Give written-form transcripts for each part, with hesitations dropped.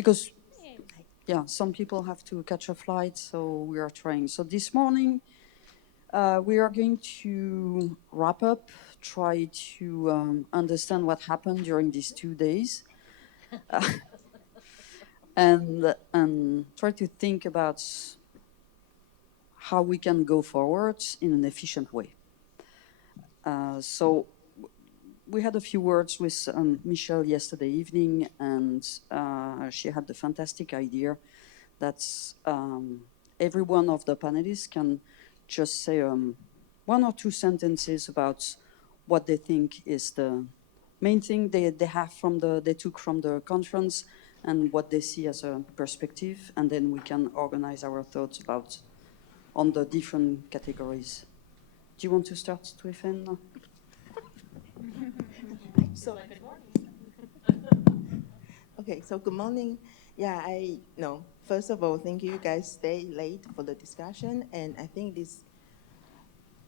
because yeah, some people have to catch a flight, so we are trying. So this morning, we are going to wrap up, try to understand what happened during these 2 days, and try to think about how we can go forward in an efficient way. So we had a few words with Michelle yesterday evening, and she had the fantastic idea that every one of the panelists can just say 1 or 2 sentences about what they think is the main thing they took from the conference and what they see as a perspective, and then we can organize our thoughts about on the different categories. Do you want to start, Tsui-Fen? So, okay, so good morning. Yeah, first of all, thank you guys stay late for the discussion. And I think this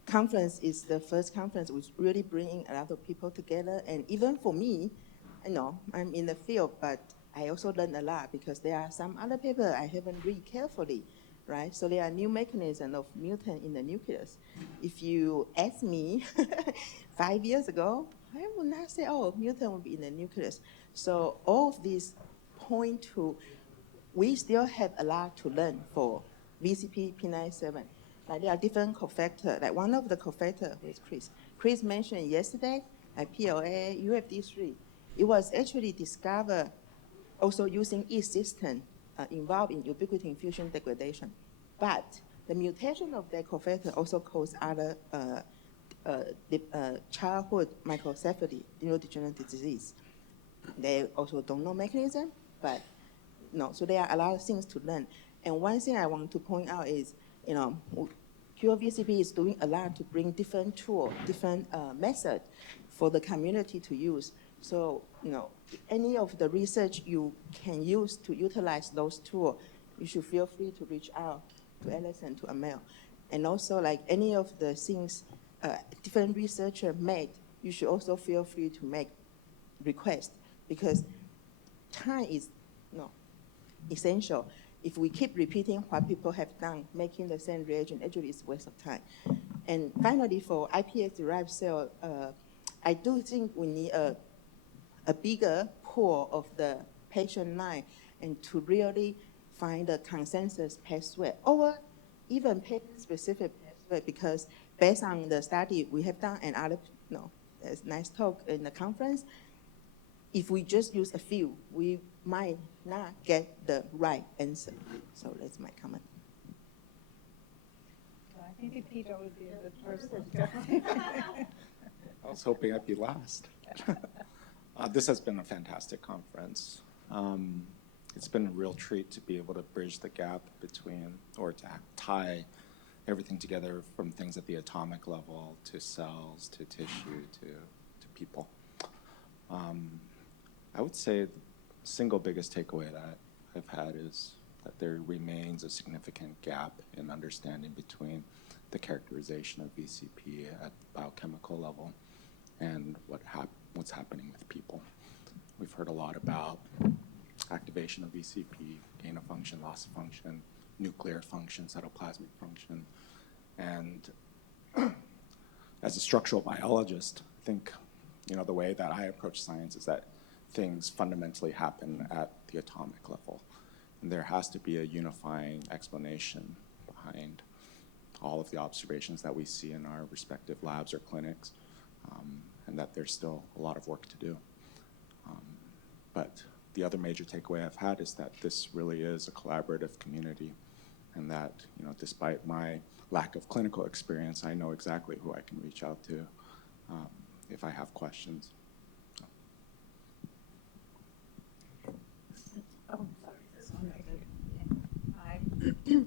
conference is the first conference which really bringing a lot of people together. And even for me, I'm in the field, but I also learned a lot because there are some other papers I haven't read carefully, right? So there are new mechanisms of mutant in the nucleus. If you ask me 5 years ago, I would not say, oh, mutant will be in the nucleus. So all of these point to, we still have a lot to learn for VCP P97. Like there are different cofactors. Like one of the cofactors was Chris. Chris mentioned yesterday, like PLA, UFD3. It was actually discovered also using E-system involved in ubiquitin fusion degradation. But the mutation of that cofactor also cause other childhood microcephaly, neurodegenerative disease. They also don't know mechanism, but so there are a lot of things to learn. And one thing I want to point out is, QVCP is doing a lot to bring different tools, different methods for the community to use. So, any of the research you can use to utilize those tools, you should feel free to reach out to Alice and to Armelle. And also, like any of the things different researchers made, you should also feel free to make requests, because time is essential. If we keep repeating what people have done, making the same reagent, actually it's a waste of time. And finally, for iPS-derived cell, I do think we need a bigger pool of the patient line and to really find a consensus pathway, or even patient-specific pathway, because based on the study we have done and other, there's nice talk in the conference, if we just use a few, we might not get the right answer. So that's my comment. Well, I think Peter would be a good person to go. I was hoping I'd be last. This has been a fantastic conference. It's been a real treat to be able to bridge the gap between, or to tie everything together from things at the atomic level to cells, to tissue, to people. I would say the single biggest takeaway that I've had is that there remains a significant gap in understanding between the characterization of VCP at the biochemical level and what's happening with people. We've heard a lot about activation of VCP, gain of function, loss of function, nuclear function, cytoplasmic function. And as a structural biologist, I think the way that I approach science is that things fundamentally happen at the atomic level. And there has to be a unifying explanation behind all of the observations that we see in our respective labs or clinics, and that there's still a lot of work to do. But the other major takeaway I've had is that this really is a collaborative community, and that despite my lack of clinical experience, I know exactly who I can reach out to if I have questions.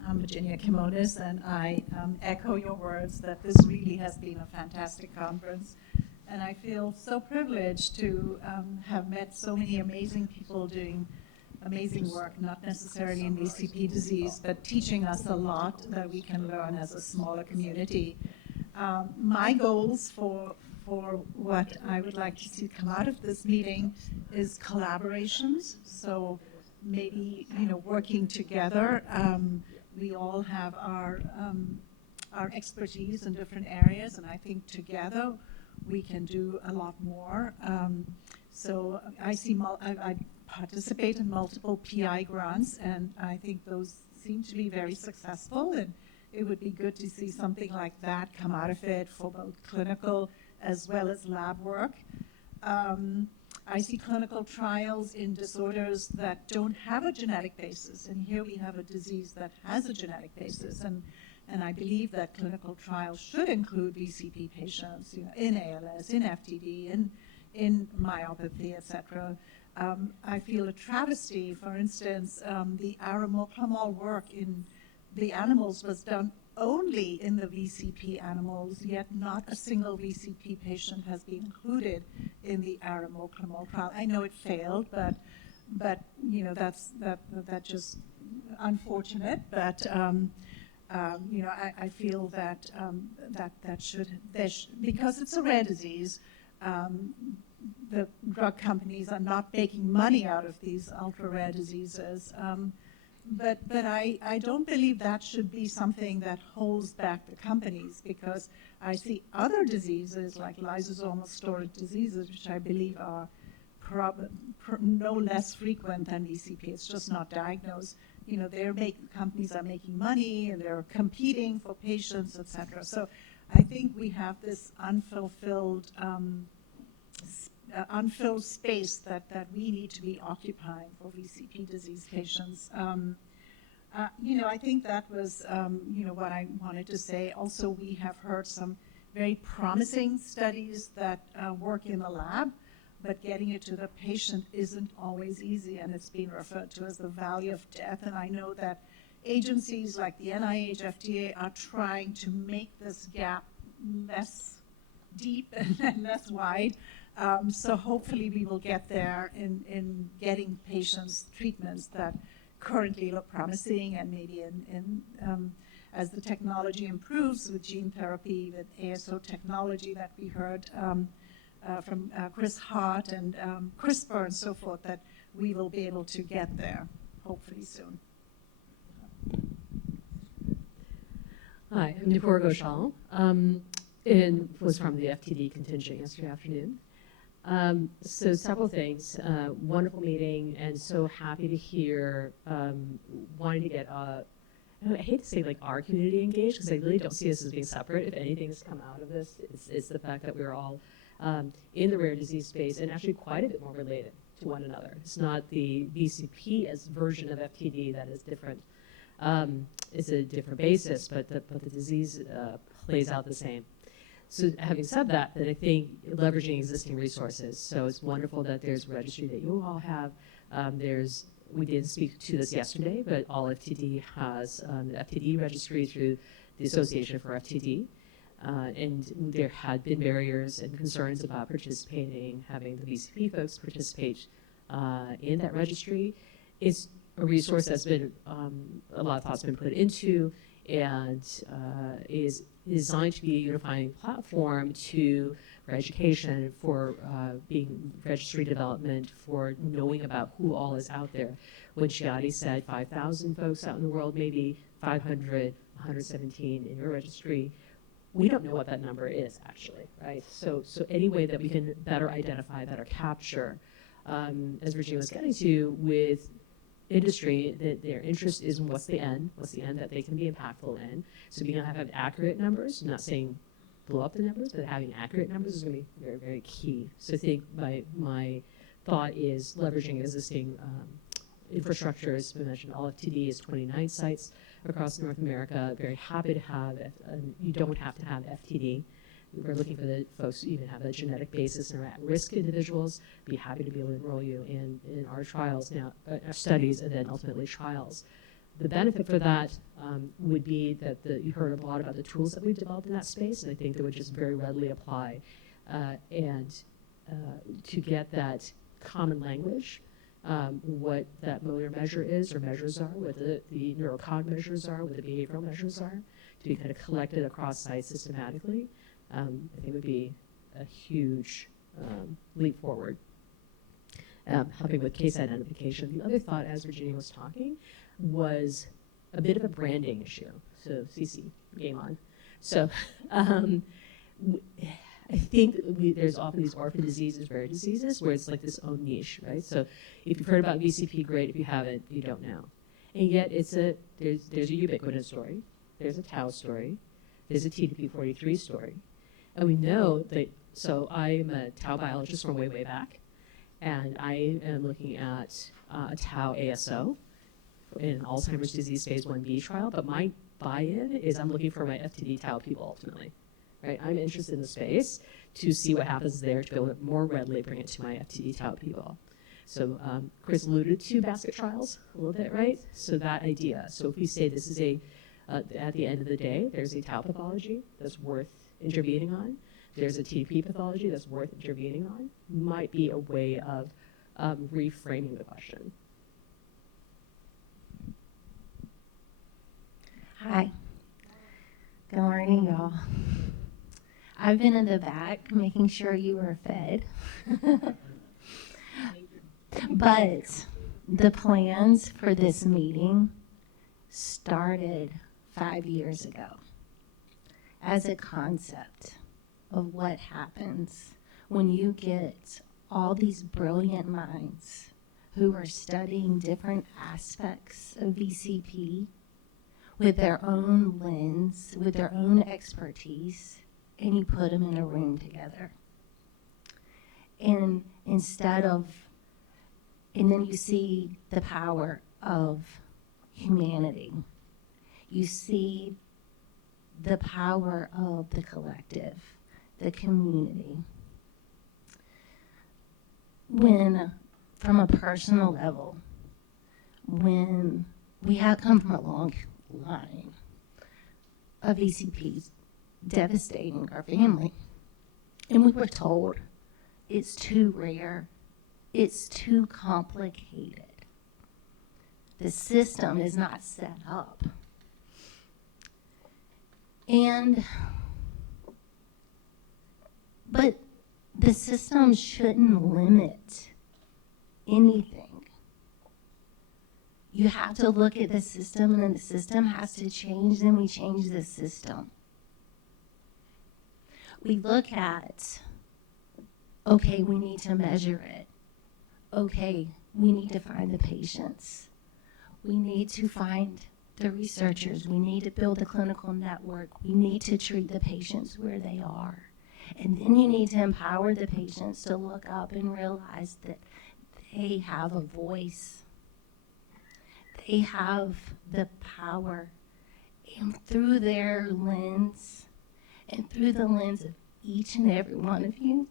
I'm Virginia Kimonis, and I echo your words that this really has been a fantastic conference. And I feel so privileged to have met so many amazing people doing amazing work, not necessarily in VCP disease, but teaching us a lot that we can learn as a smaller community. My goals for what I would like to see come out of this meeting is collaborations. So maybe, working together. We all have our expertise in different areas, and I think together we can do a lot more. So I participate in multiple PI grants, and I think those seem to be very successful, and it would be good to see something like that come out of it for both clinical as well as lab work. I see clinical trials in disorders that don't have a genetic basis, and here we have a disease that has a genetic basis, and I believe that clinical trials should include VCP patients, in ALS, in FTD, in myopathy, etc. I feel a travesty, for instance, the arimoclomol work in the animals was done only in the VCP animals, yet not a single VCP patient has been included in the arimoclomol trial. I know it failed, but that's just unfortunate. But I feel that because it's a rare disease, the drug companies are not making money out of these ultra rare diseases. But I don't believe that should be something that holds back the companies, because I see other diseases like lysosomal storage diseases, which I believe are no less frequent than VCP. It's just not diagnosed. Companies are making money and they're competing for patients, etc. So I think we have this unfilled space that we need to be occupying for VCP disease patients. I think that was what I wanted to say. Also, we have heard some very promising studies that work in the lab, but getting it to the patient isn't always easy, and it's been referred to as the valley of death. And I know that agencies like the NIH, FDA are trying to make this gap less deep and less wide. So hopefully we will get there in getting patients treatments that currently look promising, and maybe as the technology improves with gene therapy, with ASO technology that we heard from Chris Hart and CRISPR and so forth, that we will be able to get there hopefully soon. Hi, I'm Nupur Ghoshal, and was from the FTD contingent yesterday afternoon. So several things. Wonderful meeting, and so happy to hear, wanting to get, I hate to say like our community engaged, because I really don't see us as being separate. If anything has come out of this, it's the fact that we're all in the rare disease space and actually quite a bit more related to one another. It's not the VCP as version of FTD that is different. It's a different basis, but the disease plays out the same. So having said that, then I think leveraging existing resources. So it's wonderful that there's a registry that you all have. We didn't speak to this yesterday, but all FTD has the FTD registry through the Association for FTD. And there had been barriers and concerns about participating, having the VCP folks participate in that registry. It's a resource that's been, a lot of thought's been put into, and is designed to be a unifying platform for education, for being registry development, for knowing about who all is out there. When Shadi said 5,000 folks out in the world, maybe 500, 117 in your registry, we don't know what that number is actually, right? So any way that we can better identify, better capture, as Virginia was getting to with industry, that their interest is in what's the end that they can be impactful in. So being able to have accurate numbers, not saying blow up the numbers, but having accurate numbers is going to be very, very key. So I think my thought is leveraging existing infrastructure. As we mentioned, all FTD is 29 sites across North America. Very happy to have, you don't have to have FTD. We're looking for the folks who even have a genetic basis and are at-risk individuals. Be happy to be able to enroll you in our trials now, our studies, and then ultimately trials. The benefit for that would be that you heard a lot about the tools that we've developed in that space, and I think they would just very readily apply. And to get that common language, what that motor measure is or measures are, what the neurocog measures are, what the behavioral measures are, to be kind of collected across sites systematically, I think would be a huge leap forward. helping with case identification. The other thought, as Virginia was talking, was a bit of a branding issue. So, Cece, game on. So, I think there's often these orphan diseases, rare diseases, where it's like this own niche, right? So, if you've heard about VCP, great. If you haven't, you don't know. And yet, there's a ubiquitous story. There's a tau story. There's a TDP43 story. And we know that, so I'm a tau biologist from way, way back. And I am looking at a tau ASO in Alzheimer's disease phase 1B trial. But my buy-in is I'm looking for my FTD tau people ultimately. Right? I'm interested in the space to see what happens there to be able to more readily bring it to my FTD tau people. So Chris alluded to basket trials a little bit, right? So that idea. So if we say this is at the end of the day, there's a tau pathology that's worth intervening on. There's a TDP pathology that's worth intervening on. Might be a way of reframing the question. Hi. Good morning, y'all. I've been in the back making sure you were fed. But the plans for this meeting started 5 years ago as a concept of what happens when you get all these brilliant minds who are studying different aspects of VCP with their own lens, with their own expertise, and you put them in a room together. And then you see the power of humanity. You see the power of the collective, the community. When, from a personal level, when we have come from a long line of VCPs devastating our family, and we were told it's too rare, it's too complicated. The system is not set up. But the system shouldn't limit anything. You have to look at the system, and then the system has to change, then we change the system. We look at, okay, we need to measure it. Okay, we need to find the patients. We need to find the researchers. We need to build a clinical network. We need to treat the patients where they are. And then you need to empower the patients to look up and realize that they have a voice. They have the power. And through their lens, and through the lens of each and every one of you,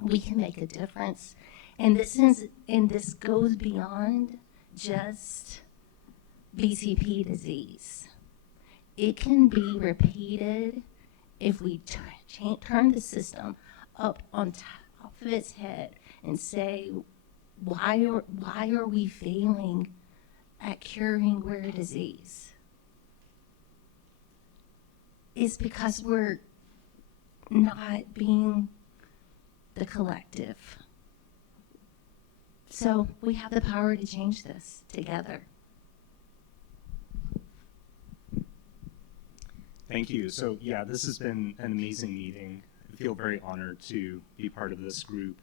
we can make a difference. And this goes beyond just VCP disease. It can be repeated if we turn the system up on top of its head and say, why are we failing at curing rare disease? It's because we're not being the collective. So we have the power to change this together. Thank you. So yeah, this has been an amazing meeting. I feel very honored to be part of this group.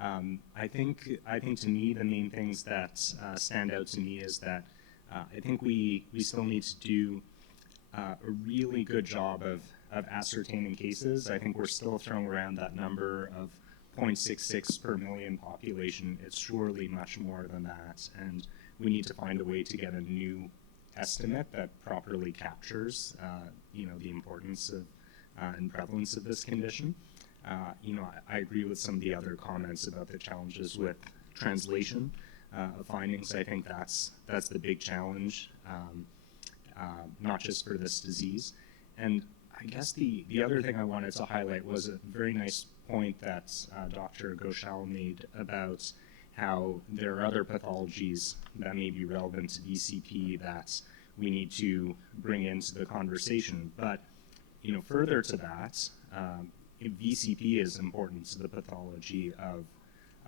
I think to me the main things that stand out to me is that I think we still need to do a really good job of ascertaining cases. I think we're still throwing around that number of 0.66 per million population. It's surely much more than that, and we need to find a way to get a new estimate that properly captures, the importance of and prevalence of this condition. I agree with some of the other comments about the challenges with translation of findings. I think that's the big challenge, not just for this disease. And I guess the other thing I wanted to highlight was a very nice point that Dr. Ghoshal made about how there are other pathologies that may be relevant to VCP that we need to bring into the conversation. But further to that, VCP is important to the pathology of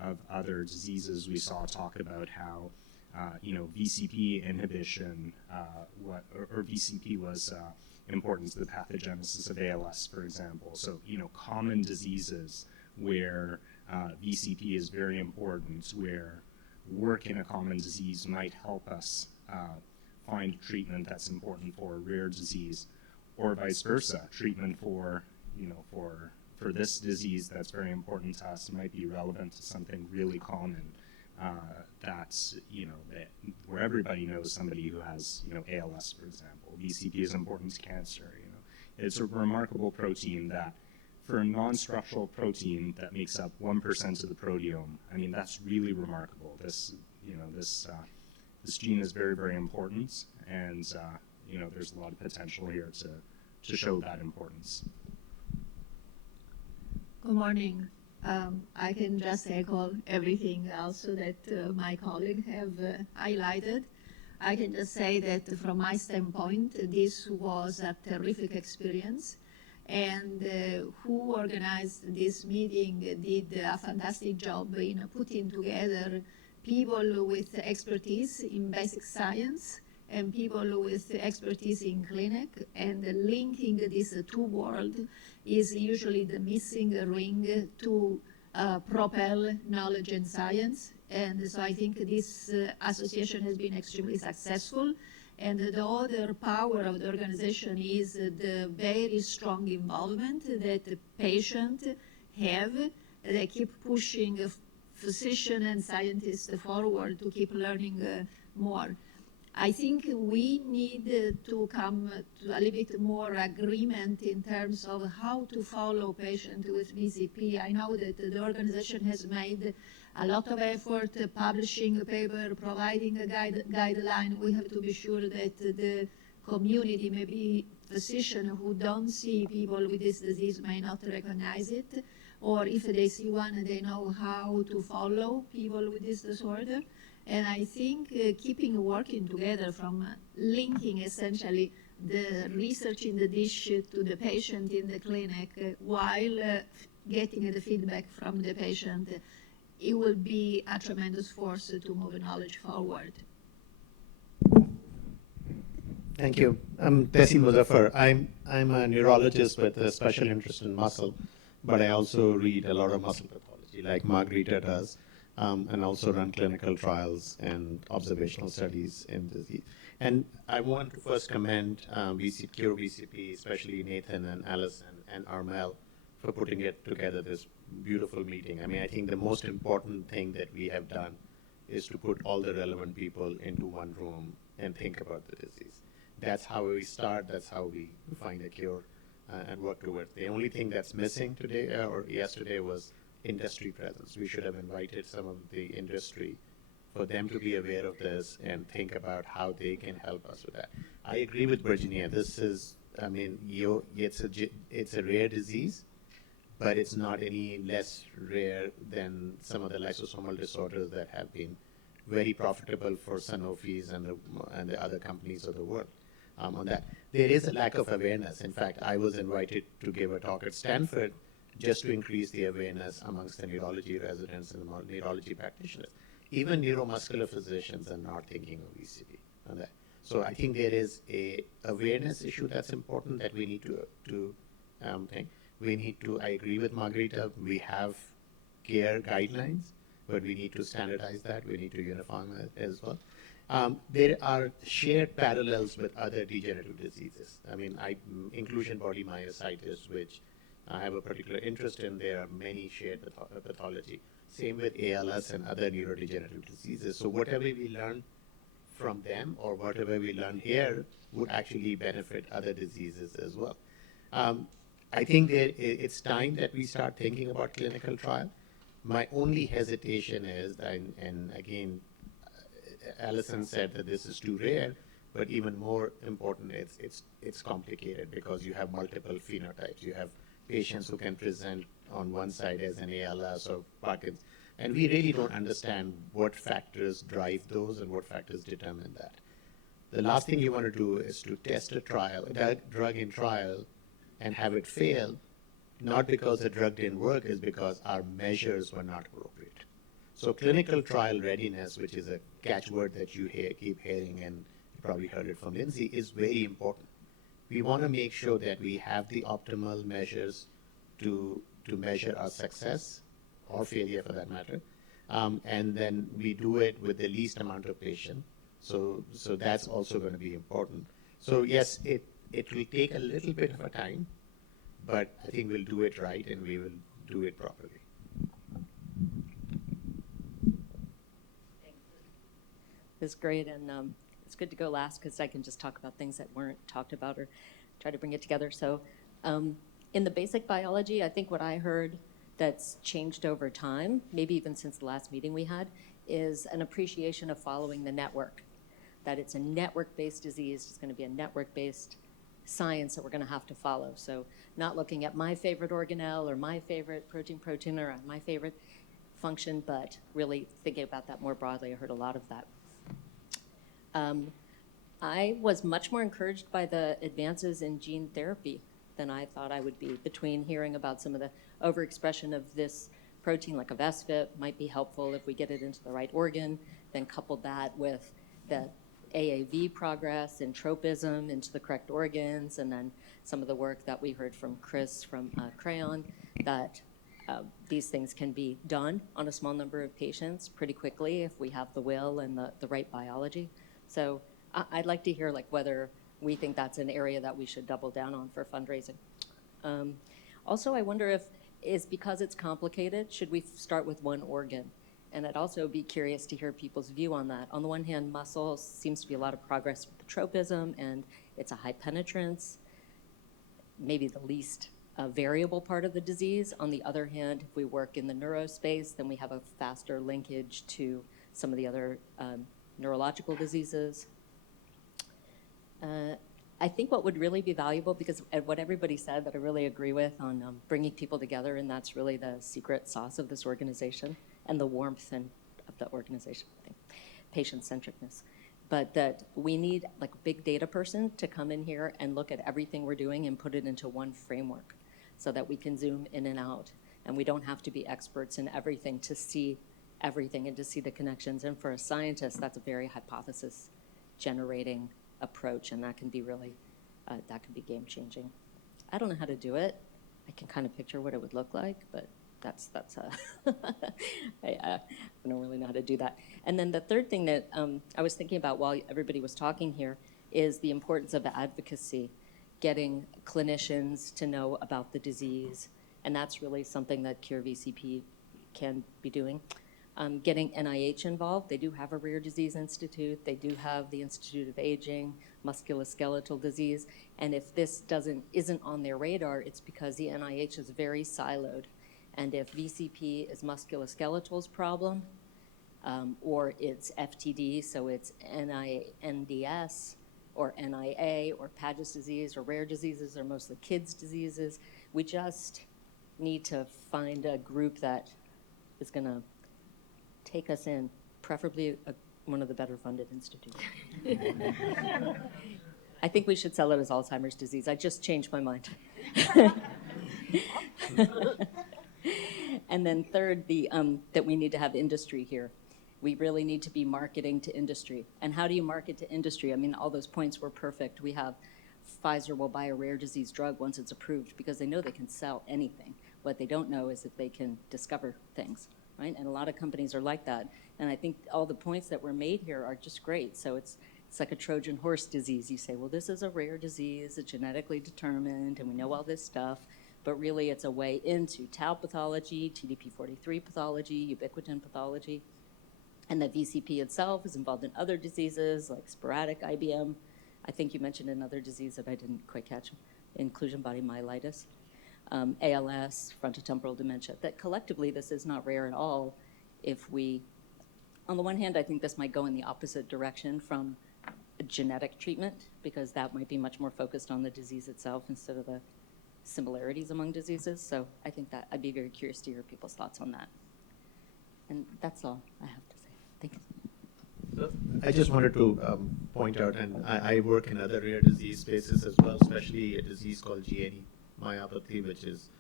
of other diseases. We saw talk about how VCP inhibition, or VCP was important to the pathogenesis of ALS, for example. So, common diseases where VCP is very important, where work in a common disease might help us find treatment that's important for a rare disease, or vice versa, treatment for this disease that's very important to us might be relevant to something really common that's, where everybody knows somebody who has, ALS, for example. VCP is important to cancer, It's a remarkable protein that, for a non-structural protein that makes up 1% of the proteome, I mean, that's really remarkable. This gene is very, very important, and, there's a lot of potential here to show that importance. Good morning. I can just echo everything else that my colleagues have highlighted. I can just say that from my standpoint, this was a terrific experience. And who organized this meeting did a fantastic job in putting together people with expertise in basic science and people with expertise in clinic, and linking these two worlds is usually the missing ring to propel knowledge and science. And so I think this association has been extremely successful. And the other power of the organization is the very strong involvement that the patients have. They keep pushing physicians and scientists forward to keep learning more. I think we need to come to a little bit more agreement in terms of how to follow patients with VCP. I know that the organization has made a lot of effort publishing a paper, providing a guideline. We have to be sure that the community, maybe physicians who don't see people with this disease, may not recognize it, or if they see one, they know how to follow people with this disorder. And I think working together from linking essentially the research in the dish to the patient in the clinic while getting the feedback from the patient, it will be a tremendous force to move knowledge forward. Thank you. I'm Tahseen Mozaffar. I'm a neurologist with a special interest in muscle, but I also read a lot of muscle pathology like Margherita does. And also run clinical trials and observational studies in disease. And I want to first commend Cure VCP, especially Nathan and Allison and Armelle, for putting it together, this beautiful meeting. I mean, I think the most important thing that we have done is to put all the relevant people into one room and think about the disease. That's how we start, that's how we find a cure and work towards. The only thing that's missing today or yesterday was industry presence. We should have invited some of the industry for them to be aware of this and think about how they can help us with that. I agree with Virginia. This is, I mean, it's a rare disease, but it's not any less rare than some of the lysosomal disorders that have been very profitable for Sanofi's and the other companies of the world on that. There is a lack of awareness. In fact, I was invited to give a talk at Stanford just to increase the awareness amongst the neurology residents and the neurology practitioners. Even neuromuscular physicians are not thinking of VCP on that. So I think there is a awareness issue that's important that we need to think. We need to, I agree with Margherita, we have care guidelines, but we need to standardize that. We need to unify it as well. There are shared parallels with other degenerative diseases. I mean, inclusion body myositis, which I have a particular interest in. There are many shared pathology. Same with ALS and other neurodegenerative diseases. So whatever we learn from them or whatever we learn here would actually benefit other diseases as well. I think it's time that we start thinking about clinical trial. My only hesitation is, and again, Allison said that this is too rare, but even more important, it's complicated because you have multiple phenotypes. You have patients who can present on one side as an ALS or Parkinson's, and we really don't understand what factors drive those and what factors determine that. The last thing you want to do is to test a drug in trial and have it fail, not because the drug didn't work, is because our measures were not appropriate. So clinical trial readiness, which is a catchword that you keep hearing, and you probably heard it from Lindsay, is very important. We want to make sure that we have the optimal measures to measure our success or failure for that matter. And then we do it with the least amount of patient. So that's also going to be important. So yes, it will take a little bit of a time, but I think we'll do it right and we will do it properly. It's great, and it's good to go last because I can just talk about things that weren't talked about or try to bring it together. So in the basic biology, I think what I heard that's changed over time, maybe even since the last meeting we had, is an appreciation of following the network, that it's a network-based disease. It's going to be a network-based science that we're going to have to follow. So not looking at my favorite organelle or my favorite protein or my favorite function, but really thinking about that more broadly. I heard a lot of that. I was much more encouraged by the advances in gene therapy than I thought I would be, between hearing about some of the overexpression of this protein, like a VSFP, might be helpful if we get it into the right organ, then couple that with the AAV progress and tropism into the correct organs, and then some of the work that we heard from Chris from Crayon, that these things can be done on a small number of patients pretty quickly if we have the will and the right biology. So I'd like to hear whether we think that's an area that we should double down on for fundraising. Also, I wonder if is because it's complicated, should we start with one organ? And I'd also be curious to hear people's view on that. On the one hand, muscle seems to be a lot of progress with the tropism, and it's a high penetrance, maybe the least variable part of the disease. On the other hand, if we work in the neurospace, then we have a faster linkage to some of the other neurological diseases. I think what would really be valuable, because what everybody said that I really agree with on bringing people together, and that's really the secret sauce of this organization and the warmth of the organization, I think, patient-centricness. But that we need a big data person to come in here and look at everything we're doing and put it into one framework so that we can zoom in and out. And we don't have to be experts in everything to see everything and to see the connections. And for a scientist, that's a very hypothesis-generating approach, and that can be really, that can be game-changing. I don't know how to do it. I can kind of picture what it would look like, but that's I don't really know how to do that. And then the third thing that I was thinking about while everybody was talking here is the importance of advocacy, getting clinicians to know about the disease, and that's really something that Cure VCP can be doing. Getting NIH involved. They do have a rare disease institute. They do have the Institute of Aging, musculoskeletal disease. And if this isn't on their radar, it's because the NIH is very siloed. And if VCP is musculoskeletal's problem, or it's FTD, so it's NINDS, or NIA, or Paget's disease, or rare diseases, or mostly kids' diseases, we just need to find a group that is going to take us in, preferably one of the better funded institutes. I think we should sell it as Alzheimer's disease. I just changed my mind. And then third, that we need to have industry here. We really need to be marketing to industry. And how do you market to industry? I mean, all those points were perfect. We have Pfizer will buy a rare disease drug once it's approved because they know they can sell anything. What they don't know is if they can discover things. Right? And a lot of companies are like that. And I think all the points that were made here are just great. So it's like a Trojan horse disease. You say, well, this is a rare disease, it's genetically determined, and we know all this stuff. But really, it's a way into tau pathology, TDP43 pathology, ubiquitin pathology. And that VCP itself is involved in other diseases like sporadic IBM. I think you mentioned another disease that I didn't quite catch, inclusion body myelitis. ALS, frontotemporal dementia, that collectively this is not rare at all if we, on the one hand, I think this might go in the opposite direction from a genetic treatment because that might be much more focused on the disease itself instead of the similarities among diseases. So I think that I'd be very curious to hear people's thoughts on that. And that's all I have to say. Thank you. So I just wanted to point out, and I work in other rare disease spaces as well, especially a disease called GNE myopathy, which is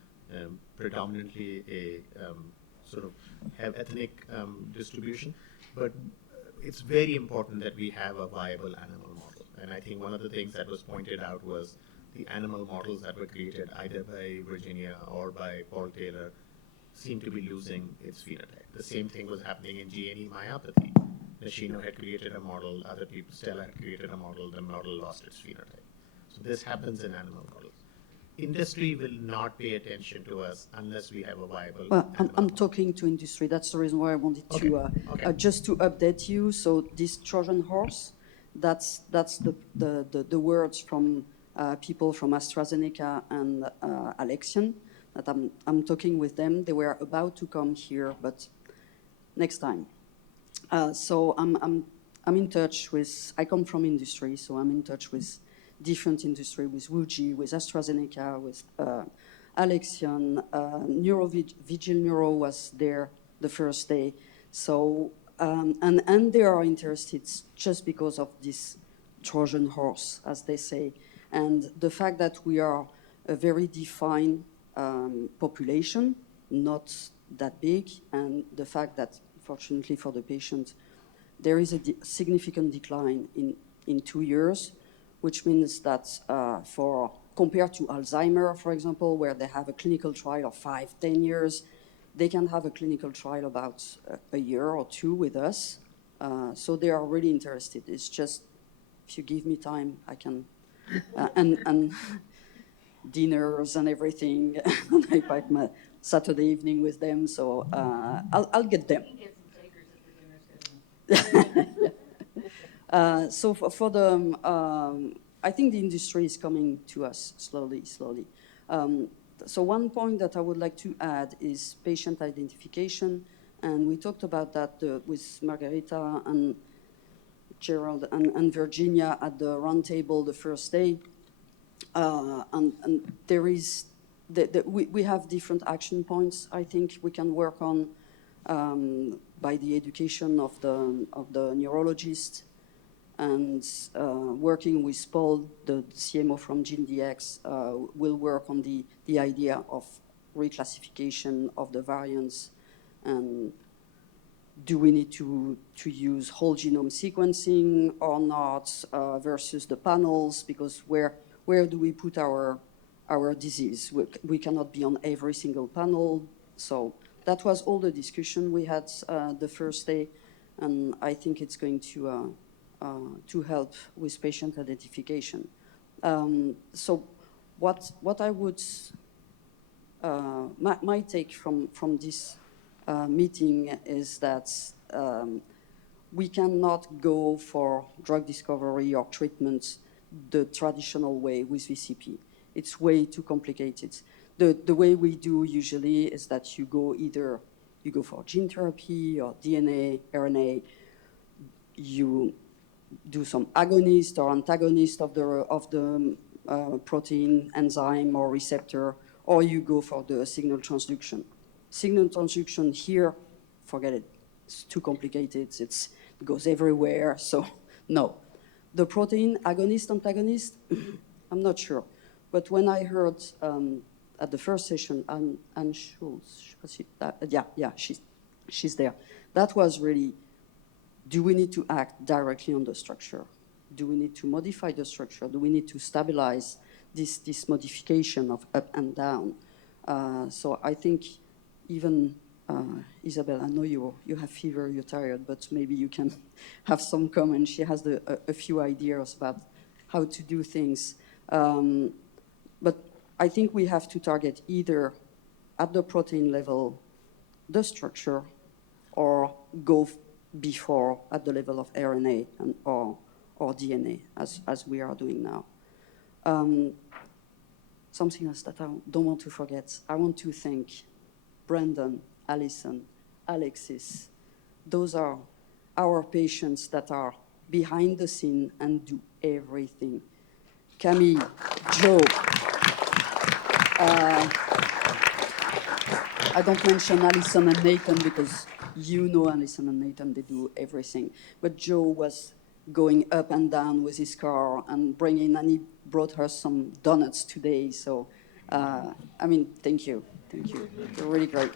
predominantly a sort of have ethnic distribution, but it's very important that we have a viable animal model. And I think one of the things that was pointed out was the animal models that were created either by Virginia or by Paul Taylor seem to be losing its phenotype. The same thing was happening in GNE myopathy. Nishino had created a model, other people, Stella had created a model, the model lost its phenotype. So this happens in animal models. Industry will not pay attention to us unless we have a viable. Well, I'm talking to industry. That's the reason why I wanted to just to update you. So this Trojan horse, that's the words from people from AstraZeneca and Alexion. That I'm talking with them. They were about to come here, but next time. So I'm in touch with. I come from industry, so I'm in touch with different industry, with WuXi, with AstraZeneca, with Alexion. Vigil Neuro was there the first day. So and they are interested just because of this Trojan horse, as they say, and the fact that we are a very defined population, not that big, and the fact that, fortunately for the patient, there is a significant decline in 2 years, which means that compared to Alzheimer, for example, where they have a clinical trial of 5-10 years, they can have a clinical trial about a year or two with us. So they are really interested. It's just, if you give me time, I can, and dinners and everything. I pack my Saturday evening with them, so I'll get them. So for the, I think the industry is coming to us slowly. So one point that I would like to add is patient identification, and we talked about that with Margherita and Gerald and Virginia at the roundtable the first day. And there is, we have different action points I think we can work on by the education of the neurologist, and working with Paul, the CMO from GeneDx, will work on the idea of reclassification of the variants, and do we need to use whole genome sequencing or not, versus the panels, because where do we put our disease? We cannot be on every single panel. So that was all the discussion we had the first day, and I think it's going to help with patient identification. So what I would, my take from this meeting is that we cannot go for drug discovery or treatment the traditional way with VCP. It's way too complicated. The way we do usually is that you go for gene therapy or DNA, RNA, you do some agonist or antagonist of the protein, enzyme, or receptor, or you go for the signal transduction. Signal transduction here, forget it. It's too complicated. It goes everywhere. So no. The protein agonist, antagonist, I'm not sure. But when I heard at the first session, Anne Schultz, she's there. That was really, do we need to act directly on the structure? Do we need to modify the structure? Do we need to stabilize this modification of up and down? So I think even, Isabel, I know you have fever, you're tired, but maybe you can have some comment. She has a few ideas about how to do things. But I think we have to target either at the protein level the structure, or go before at the level of RNA or DNA, as we are doing now. Something else that I don't want to forget. I want to thank Brandon, Alison, Alexis. Those are our patients that are behind the scene and do everything. Camille, Joe. I don't mention Alison and Nathan because you know Alison and Nathan, they do everything. But Joe was going up and down with his car and and he brought her some donuts today. So, I mean, thank you. You're really great.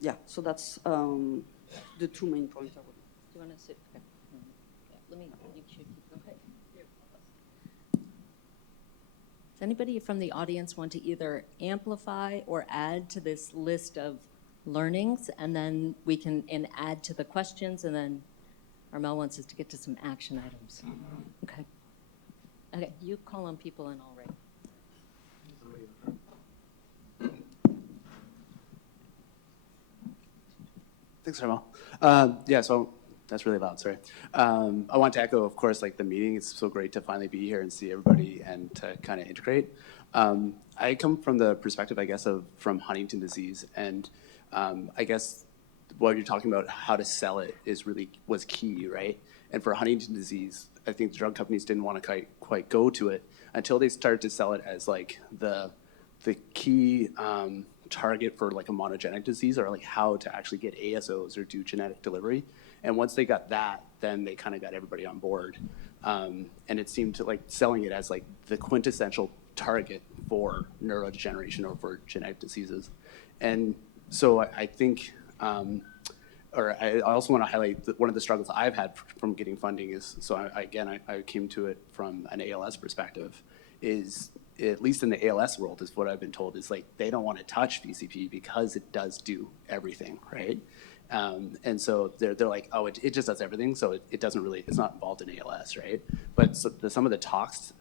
yeah, so that's the two main points I would. Do you want to sit? Okay. Yeah, let me, you should keep going. Does anybody from the audience want to either amplify or add to this list of learnings, and then we can add to the questions, and then Armelle wants us to get to some action items. Okay. Okay, you call on people and I'll write. Thanks, Armelle. Yeah, so that's really loud, sorry. I want to echo, of course, like the meeting. It's so great to finally be here and see everybody and to kind of integrate. I come from the perspective, I guess, from Huntington disease, and I guess what you're talking about, how to sell it, was key, right? And for Huntington disease, I think the drug companies didn't want to quite go to it until they started to sell it as like the key target for like a monogenic disease, or like how to actually get ASOs or do genetic delivery. And once they got that, then they kind of got everybody on board. And it seemed to like selling it as like the quintessential target for neurodegeneration or for genetic diseases. And so I think, or I also want to highlight that one of the struggles I've had from getting funding is, so I came to it from an ALS perspective, is at least in the ALS world, is what I've been told, is like they don't want to touch VCP because it does do everything, right? And so they're like, oh, it just does everything, so it doesn't really, it's not involved in ALS, right? But so some of the talks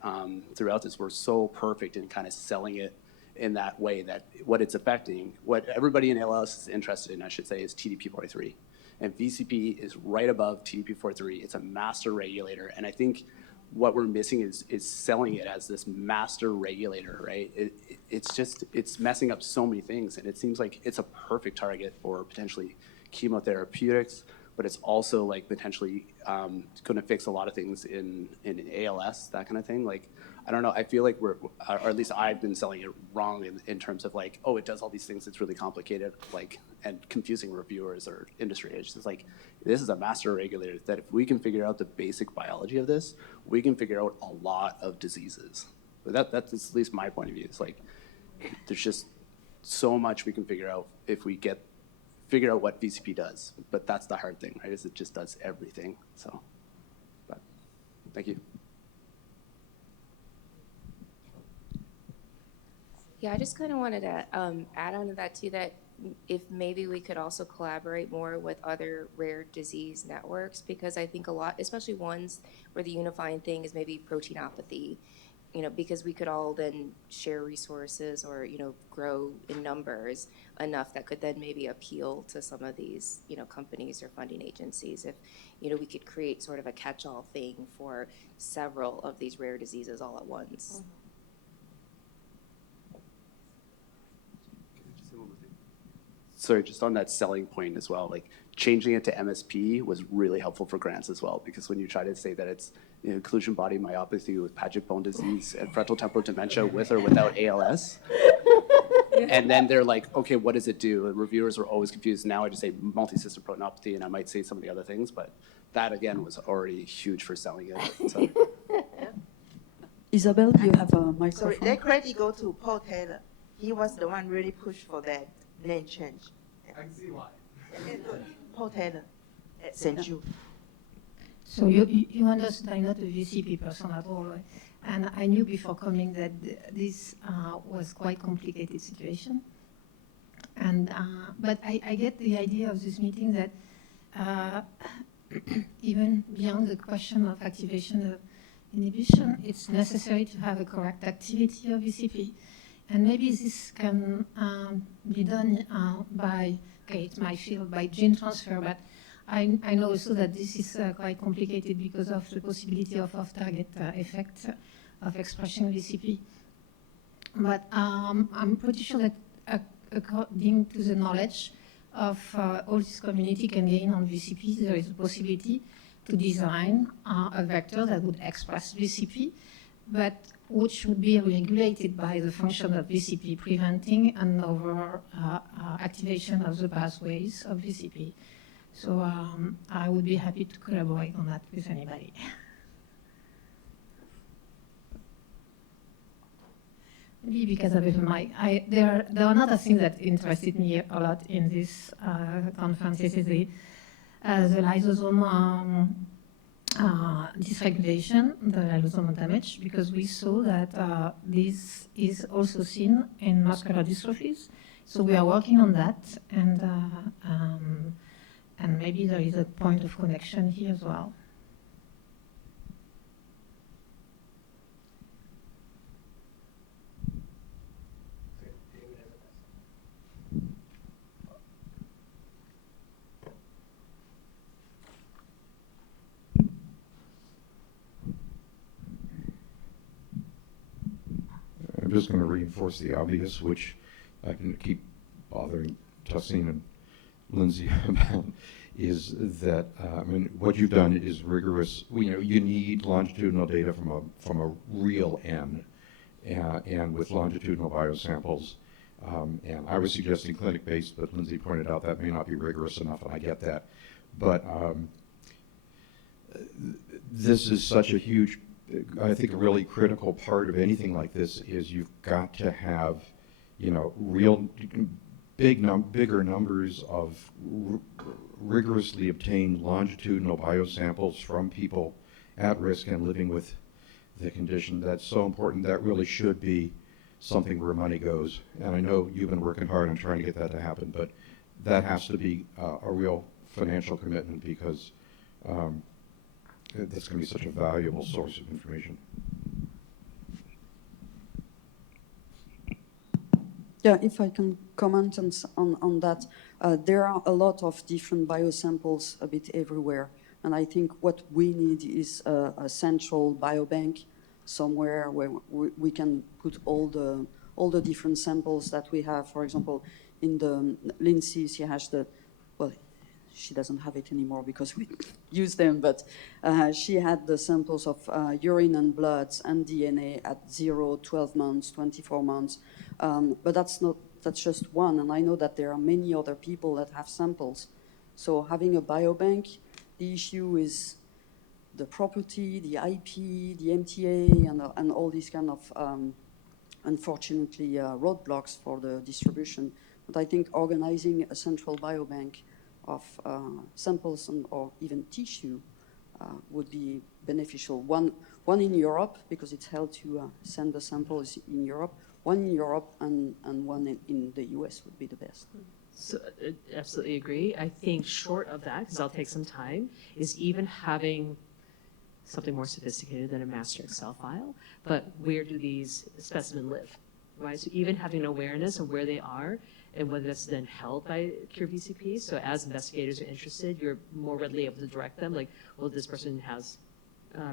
throughout this were so perfect in kind of selling it in that way, that what it's affecting, what everybody in ALS is interested in, I should say, is TDP-43. And VCP is right above TDP-43. It's a master regulator. And I think what we're missing is selling it as this master regulator, right? It's messing up so many things. And it seems like it's a perfect target for potentially chemotherapeutics, but it's also like potentially going to fix a lot of things in ALS, that kind of thing. Like, I don't know, I feel like or at least I've been selling it wrong in terms of like, oh, it does all these things, it's really complicated, like, and confusing reviewers or industry. It's just like, this is a master regulator that if we can figure out the basic biology of this, we can figure out a lot of diseases. But that's at least my point of view. It's like, there's just so much we can figure out if we figure out what VCP does. But that's the hard thing, right, is it just does everything. So, but thank you. Yeah, I just kind of wanted to add on to that too, that if maybe we could also collaborate more with other rare disease networks, because I think a lot, especially ones where the unifying thing is maybe proteinopathy, you know, because we could all then share resources or, you know, grow in numbers enough that could then maybe appeal to some of these, you know, companies or funding agencies. If, you know, we could create sort of a catch-all thing for several of these rare diseases all at once. Mm-hmm. Sorry, just on that selling point as well, like changing it to MSP was really helpful for grants as well, because when you try to say that it's, you know, inclusion body myopathy with Paget bone disease and frontal temporal dementia with or without ALS, and then they're like, okay, what does it do? And reviewers were always confused. Now I just say multisystem proteinopathy, and I might say some of the other things, but that again was already huge for selling it. So. Isabel, you have a microphone. Sorry, that credit go to Paul Taylor. He was the one really pushed for that name change. I can see why. Paul Taylor at St. Jude. So you understand I'm not a VCP person at all, right? And I knew before coming that this was quite complicated situation. And but I get the idea of this meeting that even beyond the question of activation of inhibition, it's necessary to have a correct activity of VCP. And maybe this can be done by, okay, it's my field, by gene transfer, but I know also that this is quite complicated because of the possibility of off-target effect of expression VCP. But I'm pretty sure that according to the knowledge of all this community can gain on VCP, there is a possibility to design a vector that would express VCP, but which would be regulated by the function of VCP, preventing an over activation of the pathways of VCP. So I would be happy to collaborate on that with anybody. maybe because of my, there are another thing that interested me a lot in this conference is the lysosome dysregulation, the lysosomal damage, because we saw that this is also seen in muscular dystrophies. So we are working on that, and maybe there is a point of connection here as well. I'm just going to reinforce the obvious, which I can keep bothering Tahseen and Lindsay about, is that I mean, what you've done is rigorous. You need longitudinal data from a real N, and with longitudinal biosamples. And I was suggesting clinic-based, but Lindsay pointed out that may not be rigorous enough, and I get that. But this is such a huge, I think a really critical part of anything like this is you've got to have, real bigger numbers of rigorously obtained longitudinal biosamples from people at risk and living with the condition. That's so important. That really should be something where money goes. And I know you've been working hard on trying to get that to happen, but that has to be a real financial commitment because that's going to be such a valuable source of information. Yeah, if I can comment on that, there are a lot of different biosamples a bit everywhere, and I think what we need is a central biobank somewhere where we can put all the different samples that we have. For example, in the Lindsay, she has she doesn't have it anymore because we use them, but she had the samples of urine and bloods and DNA at 0, 12 months, 24 months. But that's just one, and I know that there are many other people that have samples. So having a biobank, the issue is the property, the IP, the MTA, and all these kind of, unfortunately, roadblocks for the distribution. But I think organizing a central biobank of samples or even tissue would be beneficial. One in Europe, because it's held to send the samples in Europe. One in Europe and one in the US would be the best. So, absolutely agree. I think short of that, because I'll take some time, is even having something more sophisticated than a master Excel file, but where do these specimens live, right? So even having an awareness of where they are and whether that's then held by Cure VCP. So as investigators are interested, you're more readily able to direct them, like, well, this person has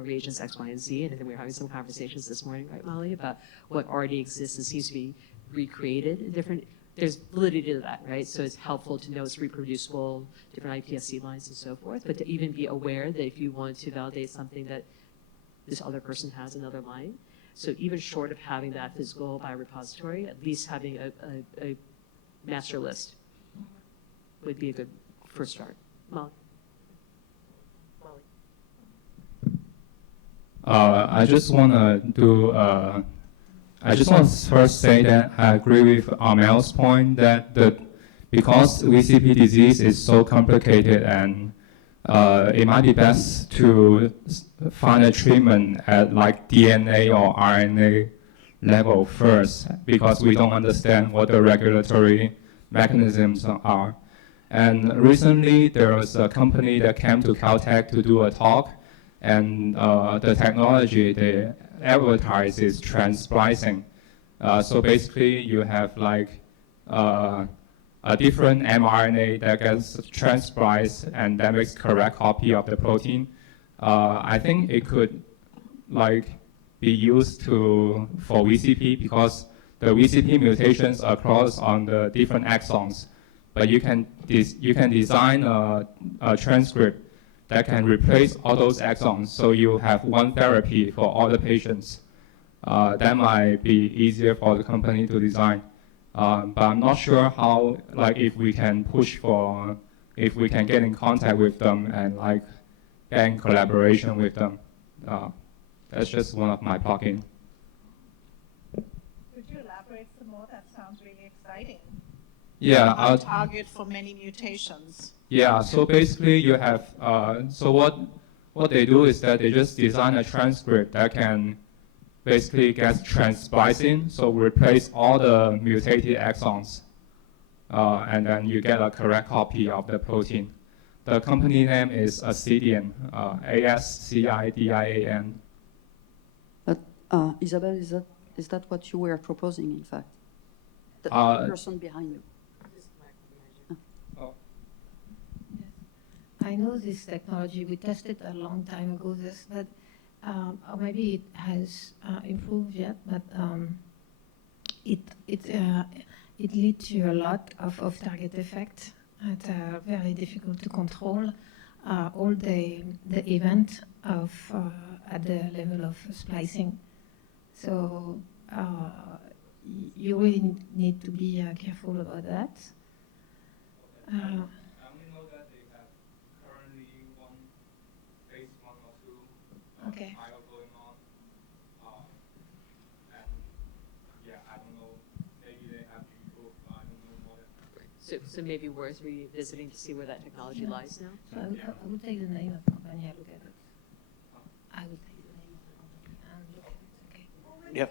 reagents X, Y, and Z, and then we were having some conversations this morning, right, Molly, about what already exists and seems to be recreated in different, there's validity to that, right? So it's helpful to know it's reproducible, different iPSC lines and so forth, but to even be aware that if you want to validate something that this other person has another line, so even short of having that physical biorepository, at least having a master list would be a good first start. Molly? I just want to first say that I agree with Armelle's point that because VCP disease is so complicated and it might be best to find a treatment at like DNA or RNA level first because we don't understand what the regulatory mechanisms are. And recently there was a company that came to Caltech to do a talk, and the technology they advertise is transsplicing. So basically you have like a different mRNA that gets transspliced and that makes correct copy of the protein. I think it could like be used for VCP because the VCP mutations are crossed on the different exons, but you can design a transcript that can replace all those exons, so you have one therapy for all the patients. That might be easier for the company to design, but I'm not sure how, like, if we can get in contact with them and like get in collaboration with them. That's just one of my plugins. Would you elaborate some more? That sounds really exciting. Yeah. Target for many mutations. Yeah. So basically, you have. So what they do is that they just design a transcript that can basically get transsplicing, so replace all the mutated exons, and then you get a correct copy of the protein. The company name is Ascidian, ASCIDIAN. But Isabel, is that what you were proposing, in fact? The person behind you. I know this technology. We tested a long time ago. But or maybe it has improved yet. But it leads to a lot of target effect that are very difficult to control. All the event of at the level of splicing. So you really need to be careful about that. Okay. Going on. And yeah, I don't know, maybe they have to improve, I don't know more. So maybe worth revisiting to see where that technology lies now? So I would take the name of the company and look at it. I would take the name of the company and look at it, okay? Yep.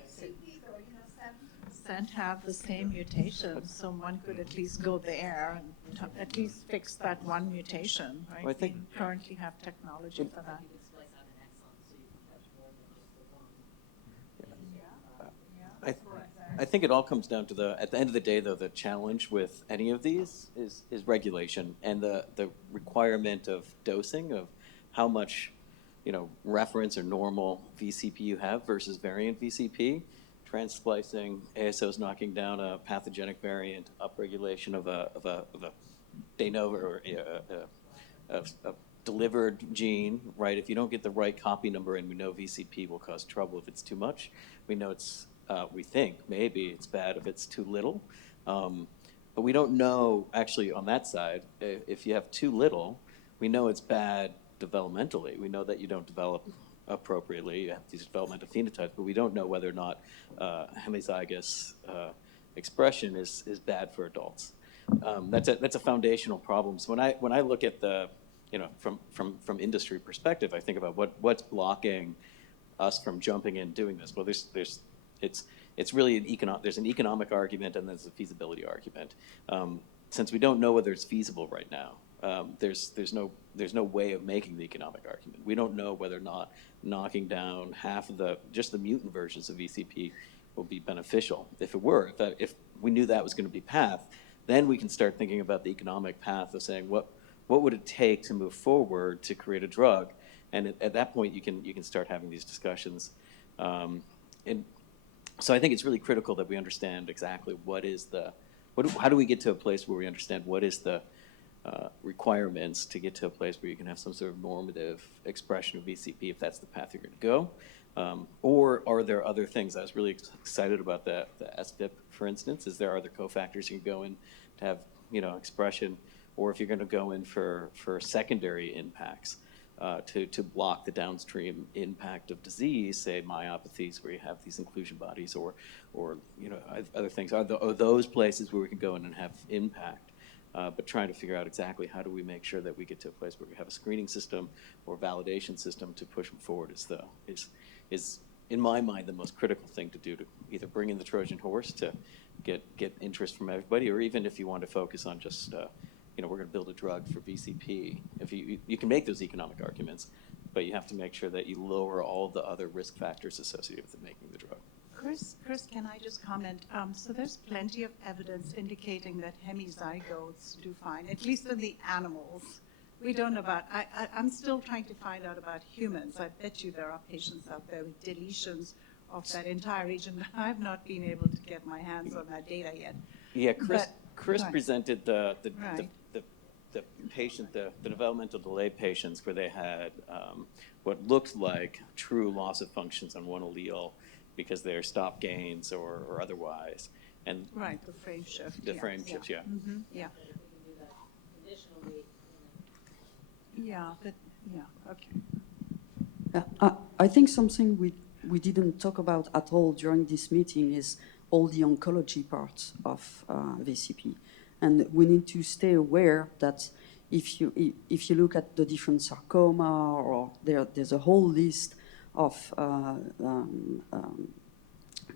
Percent have the same mutations, so one could at least go there and at least fix that one mutation, right? Well, I think we currently have technology for that. I think it all comes down to at the end of the day, though, the challenge with any of these is regulation and the requirement of dosing, of how much, reference or normal VCP you have versus variant VCP. Transplicing, ASOs knocking down a pathogenic variant, upregulation of a de novo or a delivered gene, right? If you don't get the right copy number in, we know VCP will cause trouble if it's too much. We know we think maybe it's bad if it's too little. But we don't know, actually, on that side, if you have too little, we know it's bad developmentally. We know that you don't develop appropriately. You have these developmental phenotypes, but we don't know whether or not hemizygous expression is bad for adults. That's a foundational problem. So when I look at the, from industry perspective, I think about what's blocking us from jumping in doing this. Well, it's really there's an economic argument and there's a feasibility argument. Since we don't know whether it's feasible right now, there's no way of making the economic argument. We don't know whether or not knocking down half of just the mutant versions of VCP will be beneficial. If it were, if we knew that was going to be path, then we can start thinking about the economic path of saying what would it take to move forward to create a drug, and at that point you can start having these discussions. And so I think it's really critical that we understand exactly how do we get to a place where we understand what is the requirements to get to a place where you can have some sort of normative expression of VCP, if that's the path you're going to go. Or are there other things? I was really excited about the SVIP, for instance. Is there other cofactors you can go in to have expression? Or if you're going to go in for secondary impacts to block the downstream impact of disease, say myopathies where you have these inclusion bodies, or other things. Are those places where we can go in and have impact? But trying to figure out exactly how do we make sure that we get to a place where we have a screening system or validation system to push them forward is in my mind the most critical thing to do, to either bring in the Trojan horse to get interest from everybody, or even if you want to focus on just we're going to build a drug for VCP. If you can make those economic arguments, but you have to make sure that you lower all the other risk factors associated with making the drug. Chris, can I just comment? So there's plenty of evidence indicating that hemizygotes do fine, at least in the animals. We don't know about, I'm still trying to find out about humans. I bet you there are patients out there with deletions of that entire region, but I've not been able to get my hands on that data yet. Yeah, Chris presented the developmental delay patients where they had what looked like true loss of functions on one allele because they're stop gains or otherwise. And right, the frame shift. The frame shifts, yeah. Mm-hmm, yeah. Yeah, but yeah, okay. I think something we didn't talk about at all during this meeting is all the oncology parts of VCP. And we need to stay aware that if you look at the different sarcoma, or there's a whole list of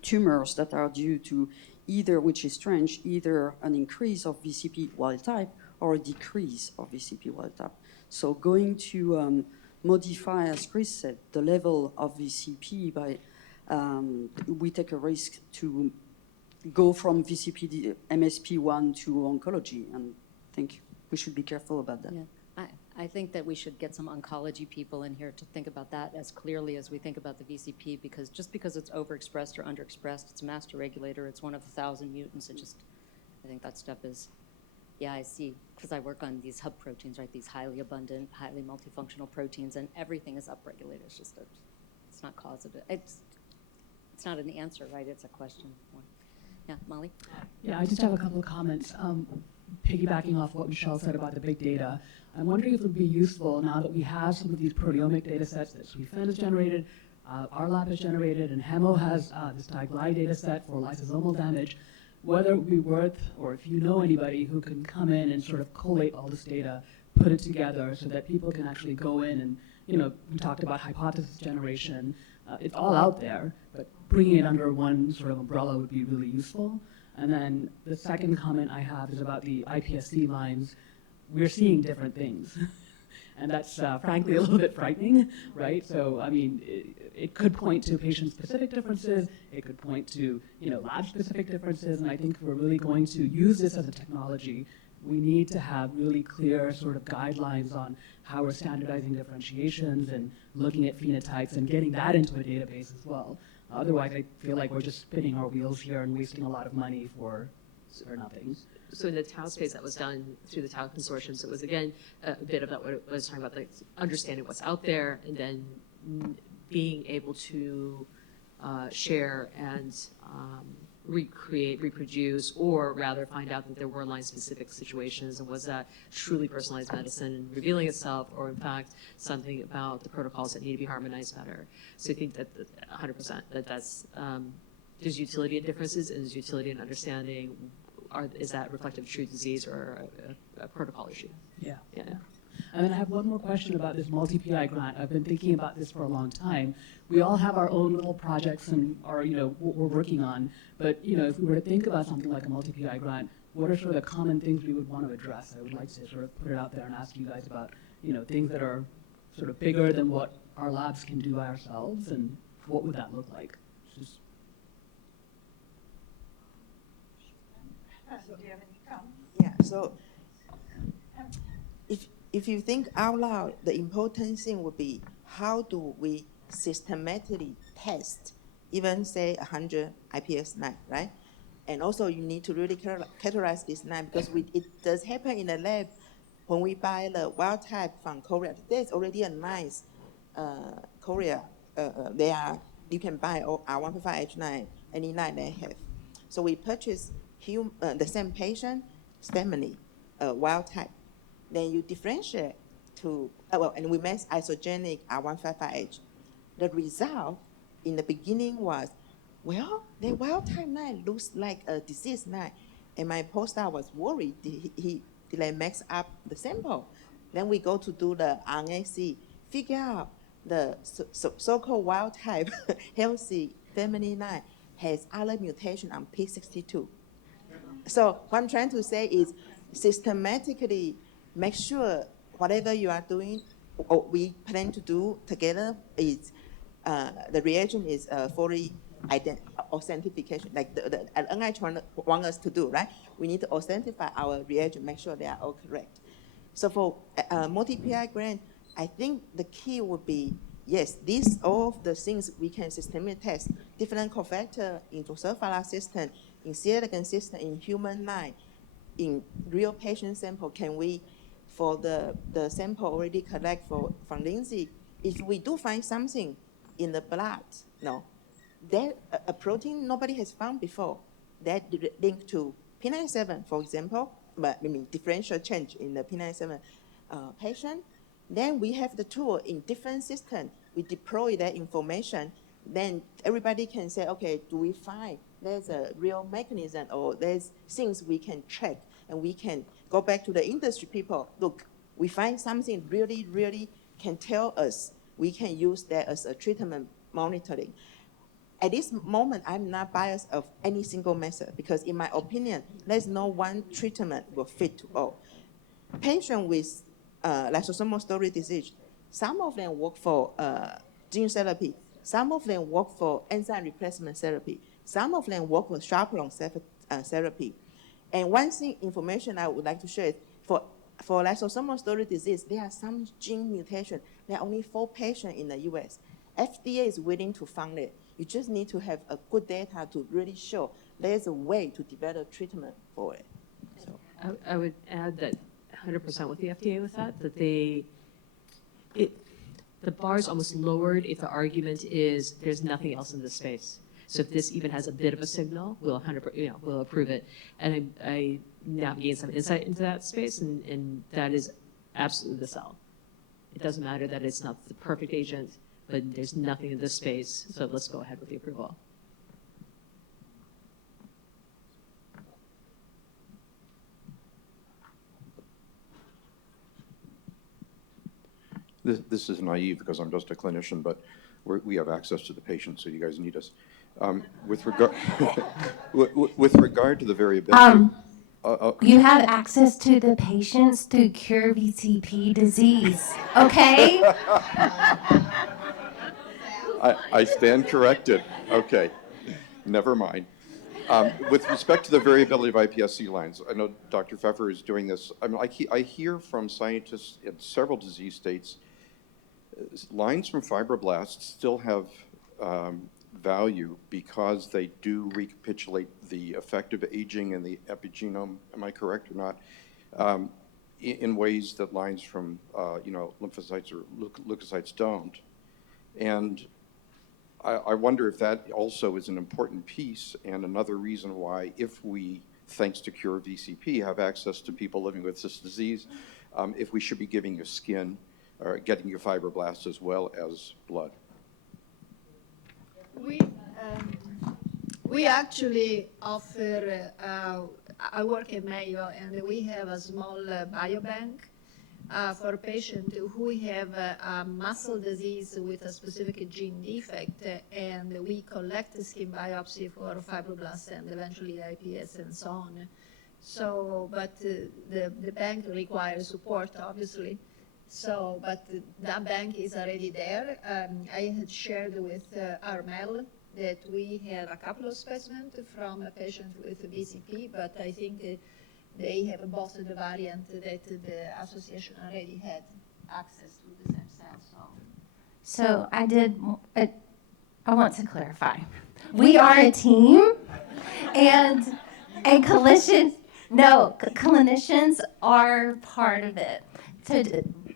tumors that are due to either, which is strange, either an increase of VCP wild type or a decrease of VCP wild type. So going to modify, as Chris said, the level of VCP by, we take a risk to go from VCP MSP1 to oncology, and I think we should be careful about that. Yeah. I think that we should get some oncology people in here to think about that as clearly as we think about the VCP, because just because it's overexpressed or underexpressed, it's a master regulator, it's one of 1,000 mutants, I think that stuff is, yeah, I see, because I work on these hub proteins, right, these highly abundant, highly multifunctional proteins, and everything is upregulated. It's just it's not causative. It's not an answer, right, it's a question. Yeah, Molly? Yeah, I just have a couple of comments. Piggybacking off what Michelle said about the big data, I'm wondering if it would be useful, now that we have some of these proteomic data sets that Tsui-Fen has generated, our lab has generated, and Hemo has this diglide data set for lysosomal damage, whether it would be worth, or if you know anybody who can come in and sort of collate all this data, put it together so that people can actually go in and, we talked about hypothesis generation. It's all out there, but bringing it under one sort of umbrella would be really useful. And then the second comment I have is about the iPSC lines. We're seeing different things. And that's frankly a little bit frightening, right? So, I mean, it could point to patient-specific differences. It could point to, lab-specific differences. And I think if we're really going to use this as a technology, we need to have really clear sort of guidelines on how we're standardizing differentiations and looking at phenotypes and getting that into a database as well. Otherwise, I feel like we're just spinning our wheels here and wasting a lot of money for nothing. So in the Tau space that was done through the Tau Consortium, so it was again a bit about what I was talking about, like understanding what's out there and then being able to share and recreate, reproduce, or rather find out that there were line-specific situations, and was that truly personalized medicine revealing itself, or in fact something about the protocols that need to be harmonized better. So I think that 100% that's there's utility in differences, and there's utility in understanding is that reflective of true disease or a protocol issue. Yeah. And then I have one more question about this multi-PI grant. I've been thinking about this for a long time. We all have our own little projects and what we're working on. But if we were to think about something like a multi-PI grant, what are sort of the common things we would want to address? I would like to sort of put it out there and ask you guys about things that are sort of bigger than what our labs can do by ourselves, and what would that look like? Yeah, so if you think out loud, the important thing would be how do we systematically test, even say 100 IPS9, right? And also you need to really categorize this 9, because it does happen in the lab when we buy the wild type from Korea. There's already a nice Korea. You can buy R155H9, any 9 they have. So we purchase the same patient, stemony, wild type. Then you differentiate to, and we make isogenic R155H. The result in the beginning was, well, the wild type 9 looks like a disease 9. And my postdoc was worried, did I mix up the sample? Then we go to do the RNA-seq, figure out the so-called wild type healthy family 9 has other mutation on P62. So what I'm trying to say is systematically make sure whatever you are doing or we plan to do together is the reagent is fully authentication, like the NIH want us to do, right? We need to authentify our reagent, make sure they are all correct. So for multi-PI grant, I think the key would be, yes, these all of the things we can systematically test, different cofactor in Drosophila system, in C. elegans system, in human 9, in real patient sample, can we, for the sample already collect from Lindsay, if we do find something in the blood, that a protein nobody has found before, that linked to P97, for example, but I mean differential change in the P97 patient, then we have the tool in different systems. We deploy that information then everybody can say, okay, do we find there's a real mechanism or there's things we can check, and we can go back to the industry people, look, we find something really, really can tell us, we can use that as a treatment monitoring. At this moment, I'm not biased of any single method, because in my opinion, there's no one treatment will fit to all. Patients with lysosomal storage disease, some of them work for gene therapy, some of them work for enzyme replacement therapy, some of them work for chaperone therapy. And one thing, information I would like to share is for lysosomal storage disease, there are some gene mutation. There are only 4 patients in the US. FDA is willing to fund it. You just need to have a good data to really show there's a way to develop treatment for it. So I would add that 100% with the FDA with that the bar is almost lowered if the argument is there's nothing else in this space. So if this even has a bit of a signal, we'll we'll approve it. And I now gained some insight into that space, and that is absolutely the sell. It doesn't matter that it's not the perfect agent, but there's nothing in this space, so let's go ahead with the approval. This is naive because I'm just a clinician, but we have access to the patient, so you guys need us. With regard with regard to the variability, you have access to the patients through Cure VCP disease, okay? I stand corrected. Okay, never mind. With respect to the variability of iPSC lines, I know Dr. Pfeffer is doing this. I mean, I hear from scientists in several disease states, lines from fibroblasts still have value because they do recapitulate the effect of aging and the epigenome. Am I correct or not? In ways that lines from lymphocytes or leukocytes don't. And I wonder if that also is an important piece and another reason why, if we, thanks to Cure VCP, have access to people living with this disease, if we should be giving you skin or getting you fibroblasts as well as blood. We actually offer, I work at Mayo, and we have a small biobank for patients who have a muscle disease with a specific gene defect, and we collect the skin biopsy for fibroblasts and eventually iPS and so on. So, but the bank requires support, obviously. So, but that bank is already there. I had shared with Armelle that we have a couple of specimens from a patient with VCP, but I think they have both the variant that the association already had access to the stem cells. So I want to clarify. We are a team, and clinicians are part of it. So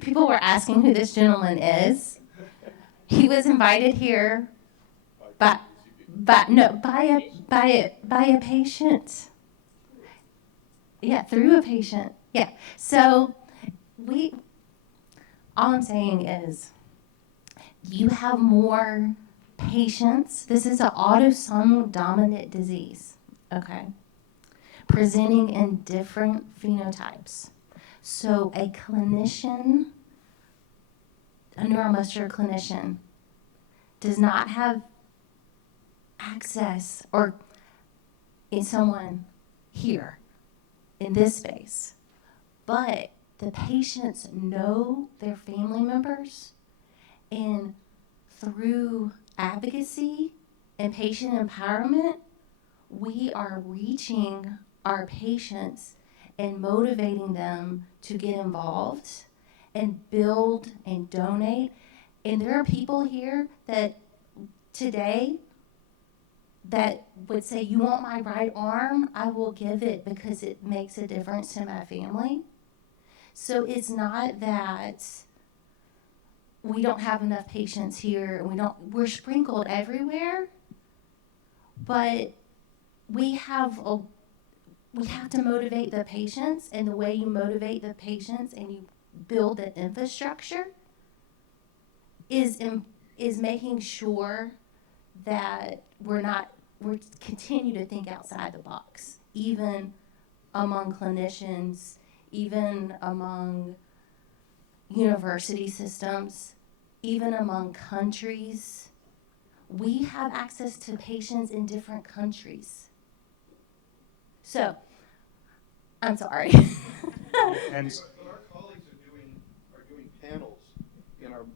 people were asking who this gentleman is. He was invited here by a patient. Yeah, through a patient. Yeah. So all I'm saying is you have more patients. This is an autosomal dominant disease, okay? Presenting in different phenotypes. So a clinician, a neuromuscular clinician, does not have access or in someone here in this space, but the patients know their family members, and through advocacy and patient empowerment, we are reaching our patients and motivating them to get involved and build and donate. And there are people here that today that would say, you want my right arm? I will give it because it makes a difference to my family. So it's not that we don't have enough patients here. We're sprinkled everywhere, but we have to motivate the patients, and the way you motivate the patients and you build the infrastructure is making sure that we're continue to think outside the box, even among clinicians, even among university systems, even among countries. We have access to patients in different countries. So, I'm sorry. And our colleagues are doing panels in our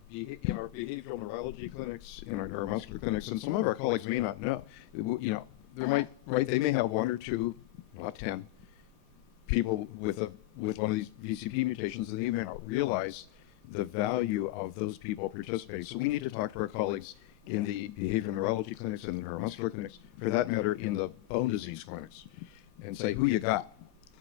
behavioral neurology clinics, in our neuromuscular clinics, and some of our colleagues may not know. They may have one or two, not 10, people with one of these VCP mutations, and they may not realize the value of those people participating. So we need to talk to our colleagues in the behavioral neurology clinics and the neuromuscular clinics, for that matter, in the bone disease clinics, and say, who you got?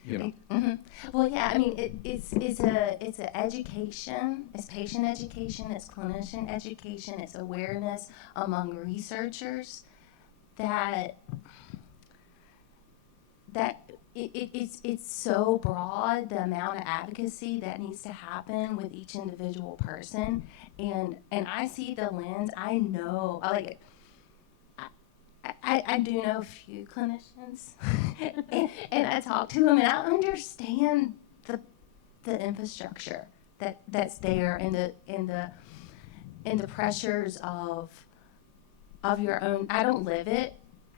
Mm-hmm. Well, yeah, I mean, it's an education, it's patient education, it's clinician education, it's awareness among researchers that it's so broad, the amount of advocacy that needs to happen with each individual person, and I see the lens. I know, I do know a few clinicians, and I talk to them, and I understand the infrastructure that's there, and the pressures of your own. I don't live it,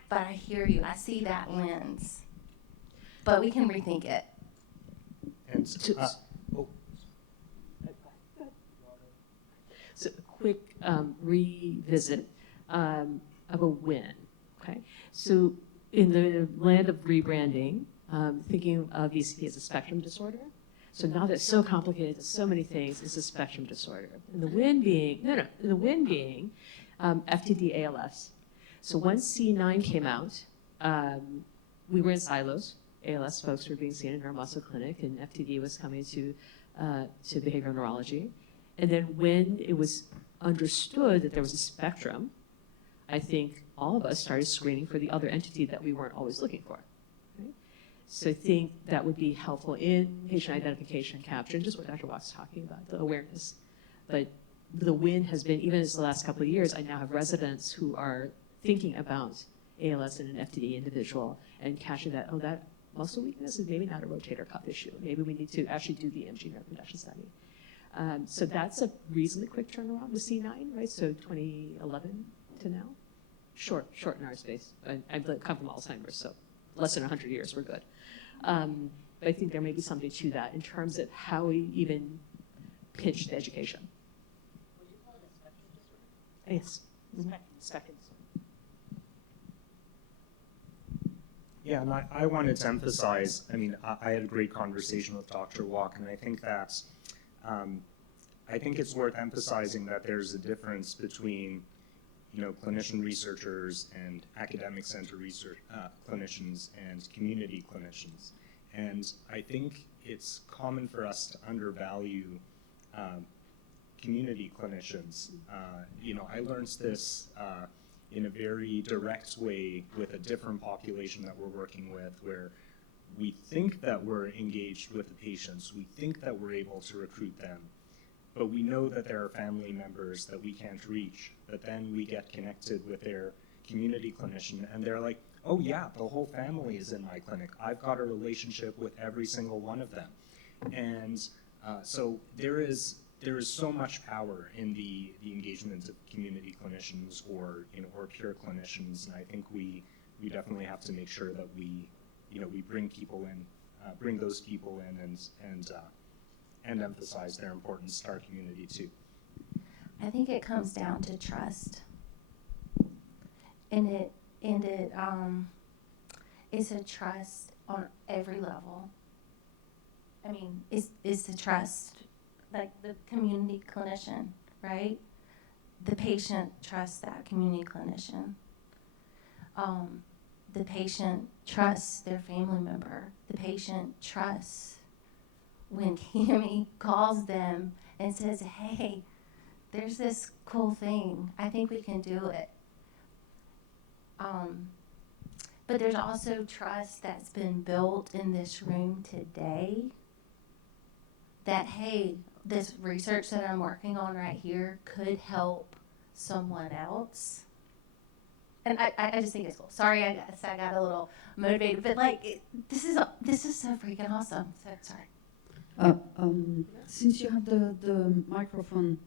but I hear you. I see that lens, but we can rethink it. And So a quick revisit of a win. Okay, so in the land of rebranding, thinking of VCP as a spectrum disorder. So now that it's so complicated, there's so many things, it's a spectrum disorder. And the win being, FTD ALS. So once C9 came out, we were in silos. ALS folks were being seen in our muscle clinic, and FTD was coming to behavioral neurology. And then when it was understood that there was a spectrum, I think all of us started screening for the other entity that we weren't always looking for. Right? So I think that would be helpful in patient identification capture, just what Dr. Watt's talking about, the awareness. But the win has been, even as the last couple of years, I now have residents who are thinking about ALS in an FTD individual and catching that, that muscle weakness is maybe not a rotator cuff issue. Maybe we need to actually do the MG nerve conduction study. So that's a reasonably quick turnaround with C9, right? So 2011 to now. Short in our space. I come from Alzheimer's, so less than 100 years, we're good. But I think there may be something to that in terms of how we even pitch the education. Would you call it a spectrum disorder? Yes. Spectrum disorder. Yeah, and I wanted to emphasize, I mean, I had a great conversation with Dr. Walk, and I think that's, I think it's worth emphasizing that there's a difference between, clinician researchers and academic center research clinicians and community clinicians. And I think it's common for us to undervalue community clinicians. I learned this in a very direct way with a different population that we're working with, where we think that we're engaged with the patients, we think that we're able to recruit them, but we know that there are family members that we can't reach. But then we get connected with their community clinician, and they're like, oh yeah, the whole family is in my clinic. I've got a relationship with every single one of them. And so there is so much power in the engagement of community clinicians or peer clinicians, and I think we definitely have to make sure that we bring people in, bring those people in, and emphasize their importance to our community too. I think it comes down to trust, and it's a trust on every level. I mean, it's the trust, like the community clinician, right? The patient trusts that community clinician. The patient trusts their family member. The patient trusts when Kimi calls them and says, hey, there's this cool thing. I think we can do it. But there's also trust that's been built in this room today that, hey, this research that I'm working on right here could help someone else. And I just think it's cool. Sorry, I got a little motivated, but like, this is so freaking awesome. So sorry. Since you have the microphone,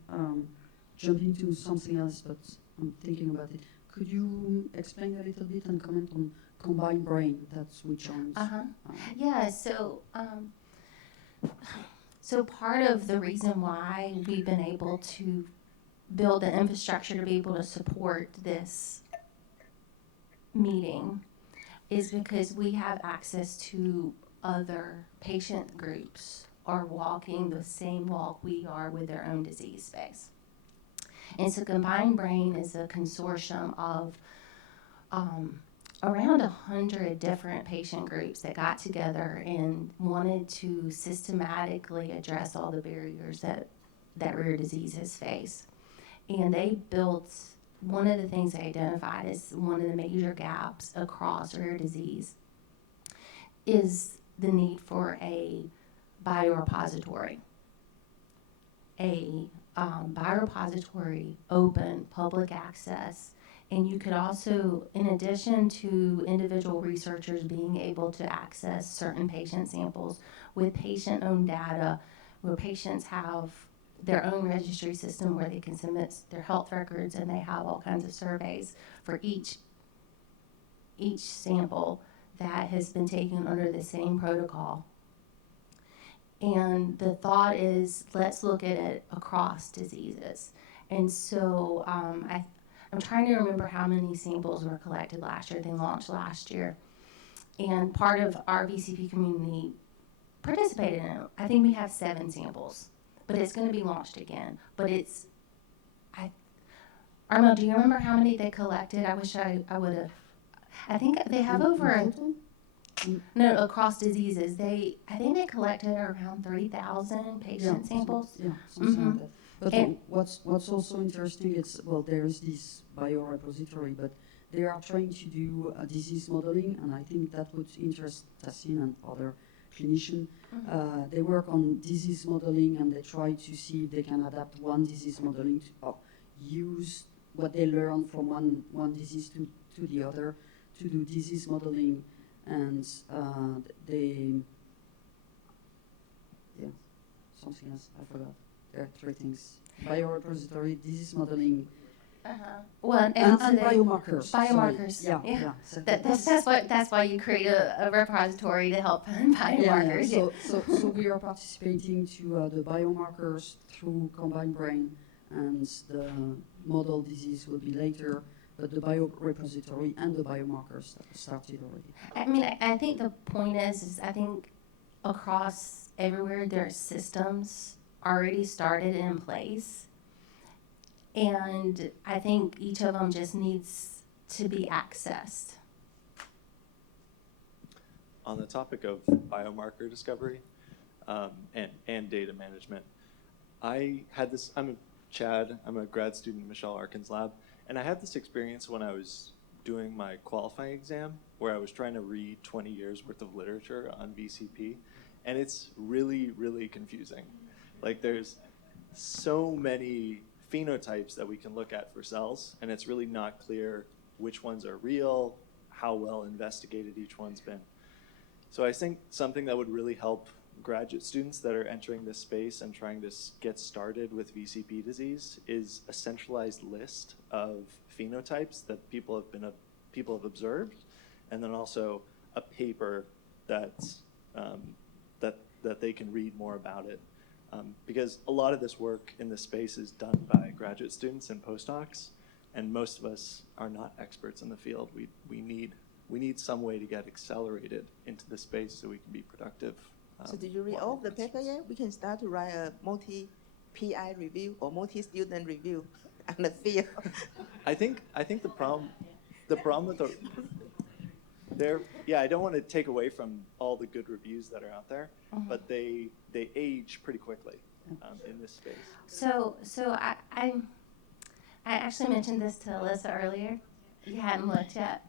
jump into something else, but I'm thinking about it. Could you explain a little bit and comment on combined brain? That's which ones? Yeah. So part of the reason why we've been able to build the infrastructure to be able to support this meeting is because we have access to other patient groups are walking the same walk we are with their own disease space. And so Combined Brain is a consortium of around 100 different patient groups that got together and wanted to systematically address all the barriers that rare diseases face. And they built, one of the things they identified as one of the major gaps across rare disease is the need for a biorepository. Biorepository, open, public access. And you could also, in addition to individual researchers being able to access certain patient samples with patient-owned data, where patients have their own registry system where they can submit their health records and they have all kinds of surveys for each sample that has been taken under the same protocol. And the thought is, let's look at it across diseases. And so I'm trying to remember how many samples were collected last year. They launched last year. And part of our VCP community participated in it. I think we have 7 samples, but it's going to be launched again. But Armelle, do you remember how many they collected? I wish I would have. I think they have no, across diseases. I think they collected around 3,000 patient samples. Yeah, something like that. But And what's also interesting is, well, there's this biorepository, but they are trying to do disease modeling, and I think that would interest Tahseen and other clinicians. They work on disease modeling, and they try to see if they can adapt one disease modeling or use what they learn from one disease to the other to do disease modeling. And something else, I forgot. There are 3 things: biorepository, disease modeling, well, and so biomarkers. Biomarkers. Sorry. Yeah. That's why you create a repository to help find biomarkers. Yeah. So we are participating to the biomarkers through Combined Brain, and the model disease will be later. But the biorepository and the biomarkers started already. I mean, I think the point is I think across everywhere there are systems already started in place. And I think each of them just needs to be accessed. On the topic of biomarker discovery and data management, I had this, I'm a grad student in Michelle Arkin's lab, and I had this experience when I was doing my qualifying exam where I was trying to read 20 years worth of literature on VCP, and it's really, really confusing. Like, there's so many phenotypes that we can look at for cells, and it's really not clear which ones are real, how well investigated each one's been. So I think something that would really help graduate students that are entering this space and trying to get started with VCP disease is a centralized list of phenotypes that people have observed, and then also a paper that they can read more about it. Because a lot of this work in this space is done by graduate students and postdocs, and most of us are not experts in the field. We need some way to get accelerated into the space so we can be productive. So did you read all of the paper yet? We can start to write a multi-PI review or multi-student review on the field. I think the problem with I don't want to take away from all the good reviews that are out there, but they age pretty quickly in this space. So I actually mentioned this to Alyssa earlier. You hadn't looked yet.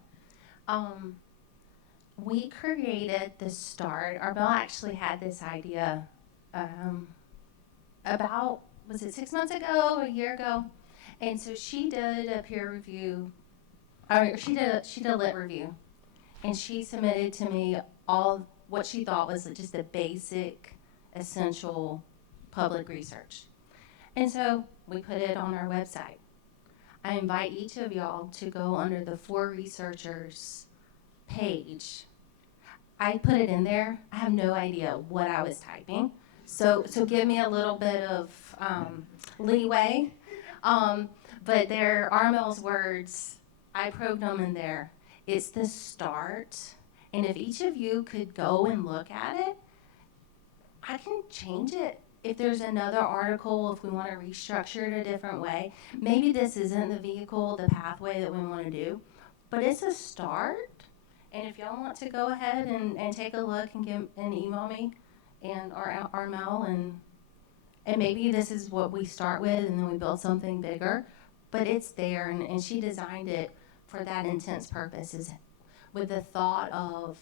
We created the START. Armelle actually had this idea about, was it 6 months ago, a year ago? And so she did a peer review She did a lit review, and she submitted to me all what she thought was just the basic, essential public research. And so we put it on our website. I invite each of y'all to go under the For Researchers page. I put it in there. I have no idea what I was typing. So give me a little bit of leeway. But they're Armelle's words. I probed them in there. It's the start. And if each of you could go and look at it, I can change it. If there's another article, if we want to restructure it a different way, maybe this isn't the vehicle, the pathway that we want to do, but it's a start. And if y'all want to go ahead and take a look and email me and Armelle, and maybe this is what we start with and then we build something bigger, but it's there, and she designed it for that intense purpose, is with the thought of,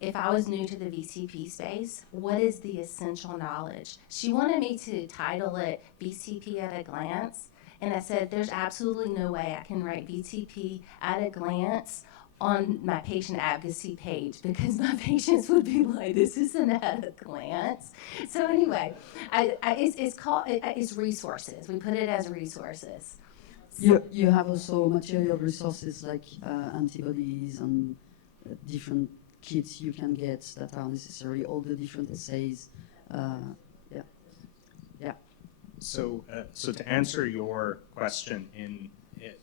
if I was new to the VCP space, what is the essential knowledge? She wanted me to title it VCP at a glance, and I said, there's absolutely no way I can write VCP at a glance on my patient advocacy page, because my patients would be like, this isn't at a glance. So anyway, it's resources. We put it as resources. You have also material resources like antibodies and different kits you can get that are necessary, all the different assays. Yeah. So to answer your question, in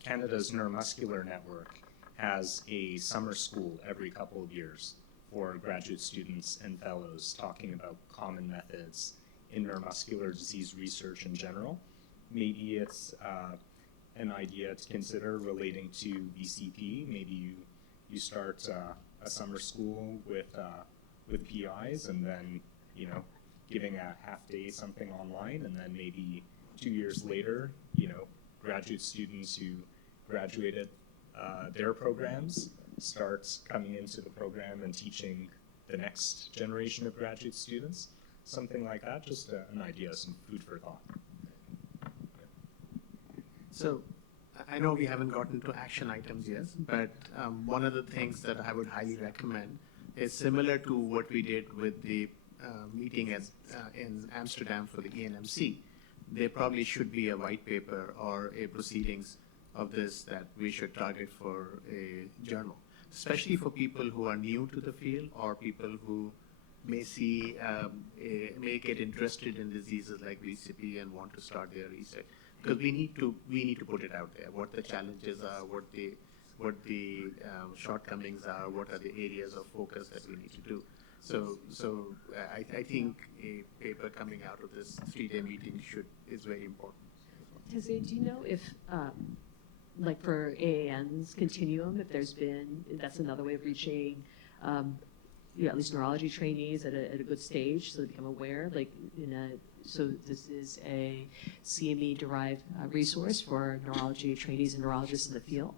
Canada's Neuromuscular Network has a summer school every couple of years for graduate students and fellows talking about common methods in neuromuscular disease research in general. Maybe it's an idea to consider relating to VCP. Maybe you start a summer school with PIs, and then giving a half day something online, and then maybe 2 years later, graduate students who graduated their programs starts coming into the program and teaching the next generation of graduate students, something like that. Just an idea, some food for thought. So I know we haven't gotten to action items yet, but one of the things that I would highly recommend is similar to what we did with the meeting in Amsterdam for the ENMC. There probably should be a white paper or a proceedings of this that we should target for a journal, especially for people who are new to the field or people who may may get interested in diseases like VCP and want to start their research. Because we need to put it out there, what the challenges are, what the shortcomings are, what are the areas of focus that we need to do. So I think a paper coming out of this 3-day meeting is very important. Tahseen, do you know if, like for AAN's continuum, if there's been, that's another way of reaching, at least neurology trainees at a good stage so they become aware, so this is a CME-derived resource for neurology trainees and neurologists in the field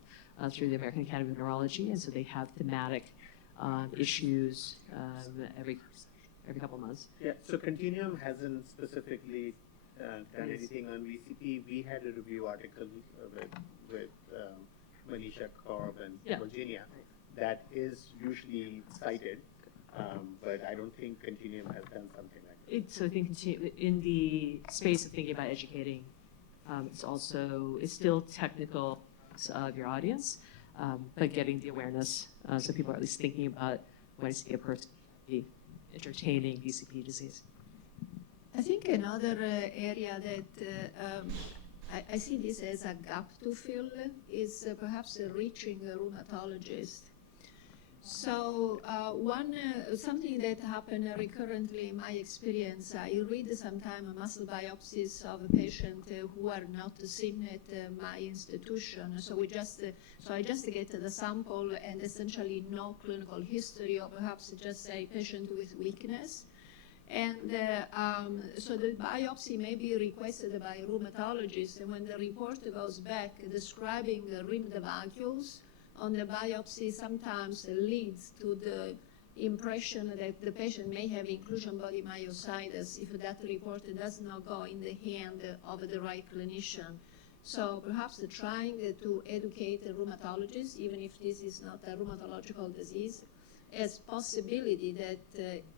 through the American Academy of Neurology, and so they have thematic issues every couple of months. Yeah, so Continuum hasn't specifically done anything on VCP. We had a review article with Manisha Korb and Virginia that is usually cited, but I don't think Continuum has done something like that. So I think in the space of thinking about educating, it's still technical of your audience, but getting the awareness so people are at least thinking about when I see a person entertaining VCP disease. I think another area that I see this as a gap to fill is perhaps reaching a rheumatologist. So something that happened recurrently in my experience, I read sometimes muscle biopsies of a patient who are not seen at my institution. So I just get the sample and essentially no clinical history, or perhaps just a patient with weakness. And so the biopsy may be requested by a rheumatologist, and when the report goes back describing rimmed vacuoles on the biopsy, sometimes leads to the impression that the patient may have inclusion body myositis if that report does not go in the hand of the right clinician. So perhaps trying to educate the rheumatologists, even if this is not a rheumatological disease, as possibility that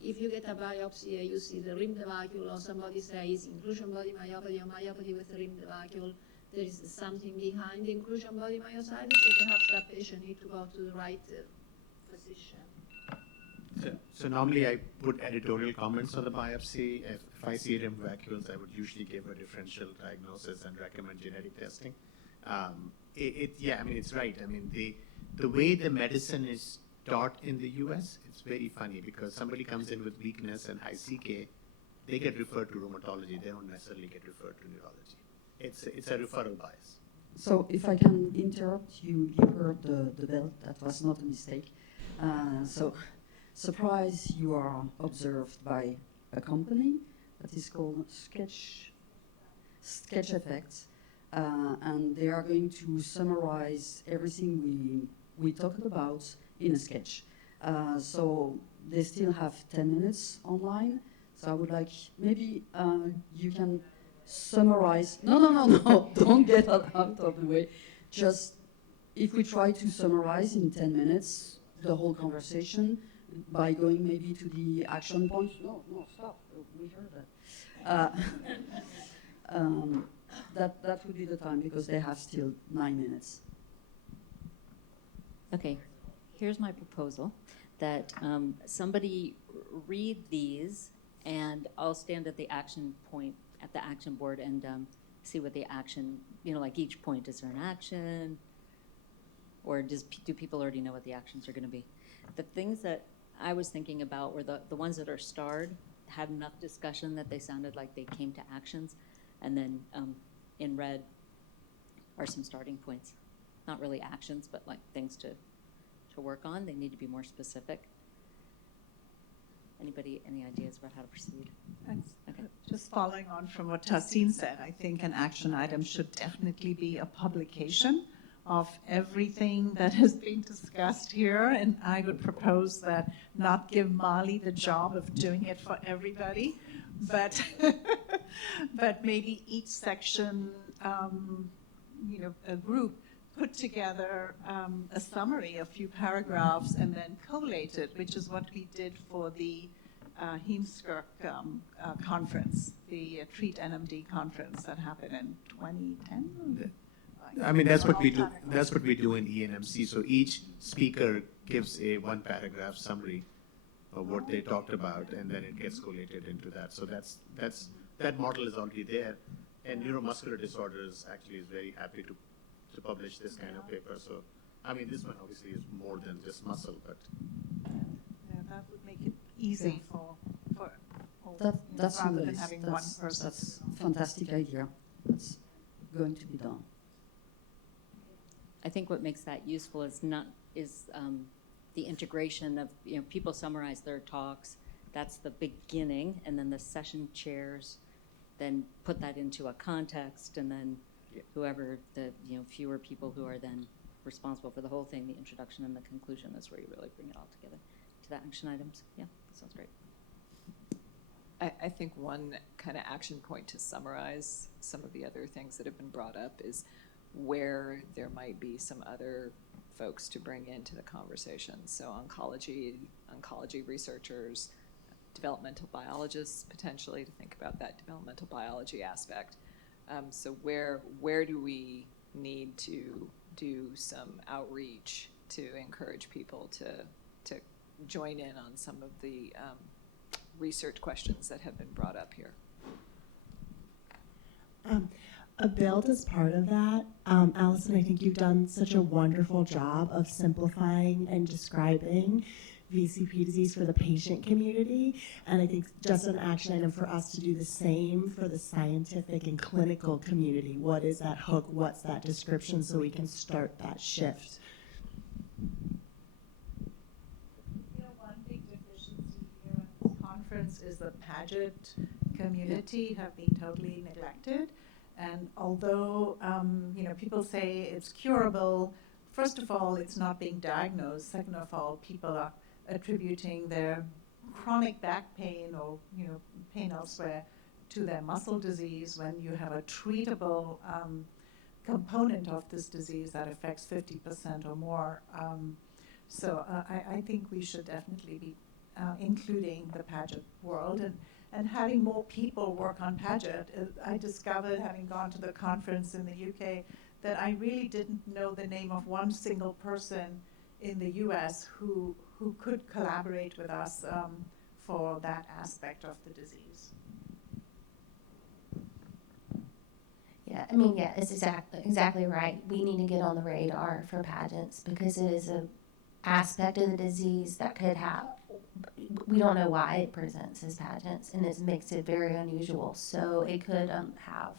if you get a biopsy, you see the rim vacuole, or somebody says inclusion body myopathy or myopathy with rim vacuole, there is something behind the inclusion body myositis, so perhaps that patient need to go to the right physician. So normally I put editorial comments on the biopsy. If I see rim vacuoles, I would usually give a differential diagnosis and recommend genetic testing. Yeah, I mean, it's right. I mean, the way the medicine is taught in the US, it's very funny because somebody comes in with weakness and high CK, they get referred to rheumatology. They don't necessarily get referred to neurology. It's a referral bias. So if I can interrupt, you heard the bell. That was not a mistake. So surprise, you are observed by a company that is called Sketch Effects, and they are going to summarize everything we talked about in a sketch. So they still have 10 minutes online. So I would like, maybe you can summarize. No, don't get out of the way. Just, if we try to summarize in 10 minutes the whole conversation by going maybe to the action points. No, stop. We heard that. That would be the time because they have still 9 minutes. Okay, here's my proposal, that somebody read these, and I'll stand at the action point, at the action board, and see what the action, like each point, is there an action? Or do people already know what the actions are going to be? The things that I was thinking about were the ones that are starred, had enough discussion that they sounded like they came to actions, and then in red are some starting points. Not really actions, but like things to work on. They need to be more specific. Anybody, any ideas about how to proceed? Okay. Just following on from what Tahseen said, I think an action item should definitely be a publication of everything that has been discussed here, and I would propose that not give Mali the job of doing it for everybody, but but maybe each section, a group put together a summary, a few paragraphs, and then collate it, which is what we did for the Heemskerk conference, the Treat NMD conference that happened in 2010. I mean, that's what we do. That's what we do in ENMC. So each speaker gives a one-paragraph summary of what they talked about, and then it gets collated into that. So that model is already there, and neuromuscular disorders actually is very happy to publish this kind of paper. So, I mean, this one obviously is more than just muscle, but yeah, that would make it easy for that's rather on the than list. having one person. That's a fantastic idea. That's going to be done. I think what makes that useful is the integration of, people summarize their talks. That's the beginning, and then the session chairs then put that into a context, and then whoever the fewer people who are then responsible for the whole thing, the introduction and the conclusion, is where you really bring it all together to the action items. Yeah, that sounds great. I think one kind of action point to summarize some of the other things that have been brought up is where there might be some other folks to bring into the conversation. So oncology researchers, developmental biologists, potentially, to think about that developmental biology aspect. So where do we need to do some outreach to encourage people to join in on some of the research questions that have been brought up here? A build as part of that. Allison, I think you've done such a wonderful job of simplifying and describing VCP disease for the patient community. And I think just an action item for us to do the same for the scientific and clinical community. What is that hook? What's that description, so we can start that shift? One big deficiency here at this conference is the Paget community have been totally neglected. And although people say it's curable, first of all, it's not being diagnosed. Second of all, people are attributing their chronic back pain or pain elsewhere to their muscle disease, when you have a treatable component of this disease that affects 50% or more. So I think we should definitely be including the Paget world and having more people work on Paget. I discovered, having gone to the conference in the UK, that I really didn't know the name of one single person in the US who could collaborate with us for that aspect of the disease. Yeah, I mean, yeah, it's exactly right. We need to get on the radar for Pagets because it is an aspect of the disease that could have, we don't know why it presents as Pagets, and it makes it very unusual. So it could have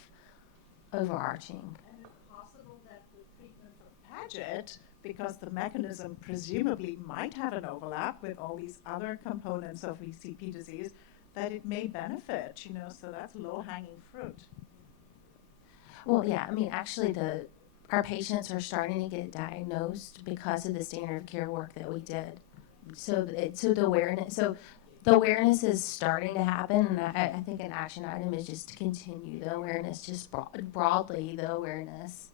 overarching. And it's possible that the treatment for Paget, because the mechanism presumably might have an overlap with all these other components of VCP disease, that it may benefit, you know, so that's low-hanging fruit. Well, yeah, I mean, actually, our patients are starting to get diagnosed because of the standard of care work that we did. So the awareness is starting to happen, and I think an action item is just to continue the awareness, just broadly the awareness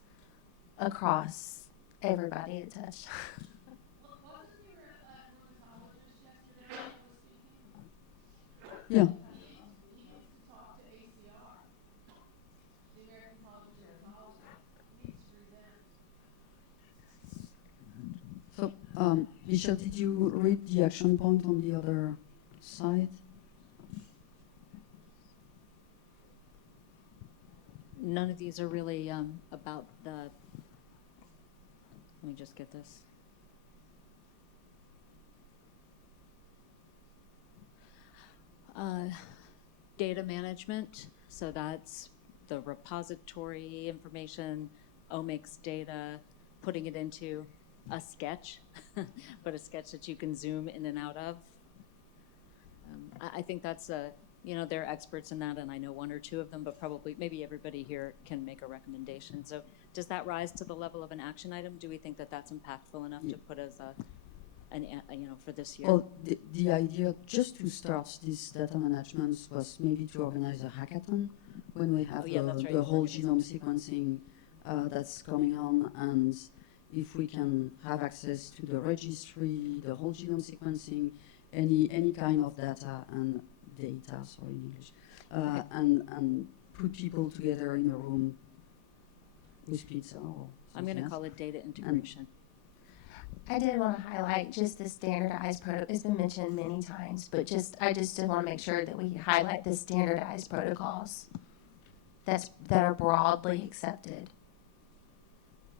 across everybody it touched. Yeah. So, Michelle, did you read the action point on the other side? None of these are really about the, let me just get this. Data management, so that's the repository information, omics data, putting it into a sketch, but a sketch that you can zoom in and out of. I think that's they're experts in that, and I know one or two of them, but probably maybe everybody here can make a recommendation. So does that rise to the level of an action item? Do we think that that's impactful enough to put as for this year? Well, the idea just to start this data management was maybe to organize a hackathon when we have the whole genome sequencing that's coming on, and if we can have access to the registry, the whole genome sequencing, any kind of data, sorry in English, and put people together in a room with pizza or I'm going to call it data integration. I did want to highlight just the standardized protocol. It's been mentioned many times, but I just did want to make sure that we highlight the standardized protocols that are broadly accepted.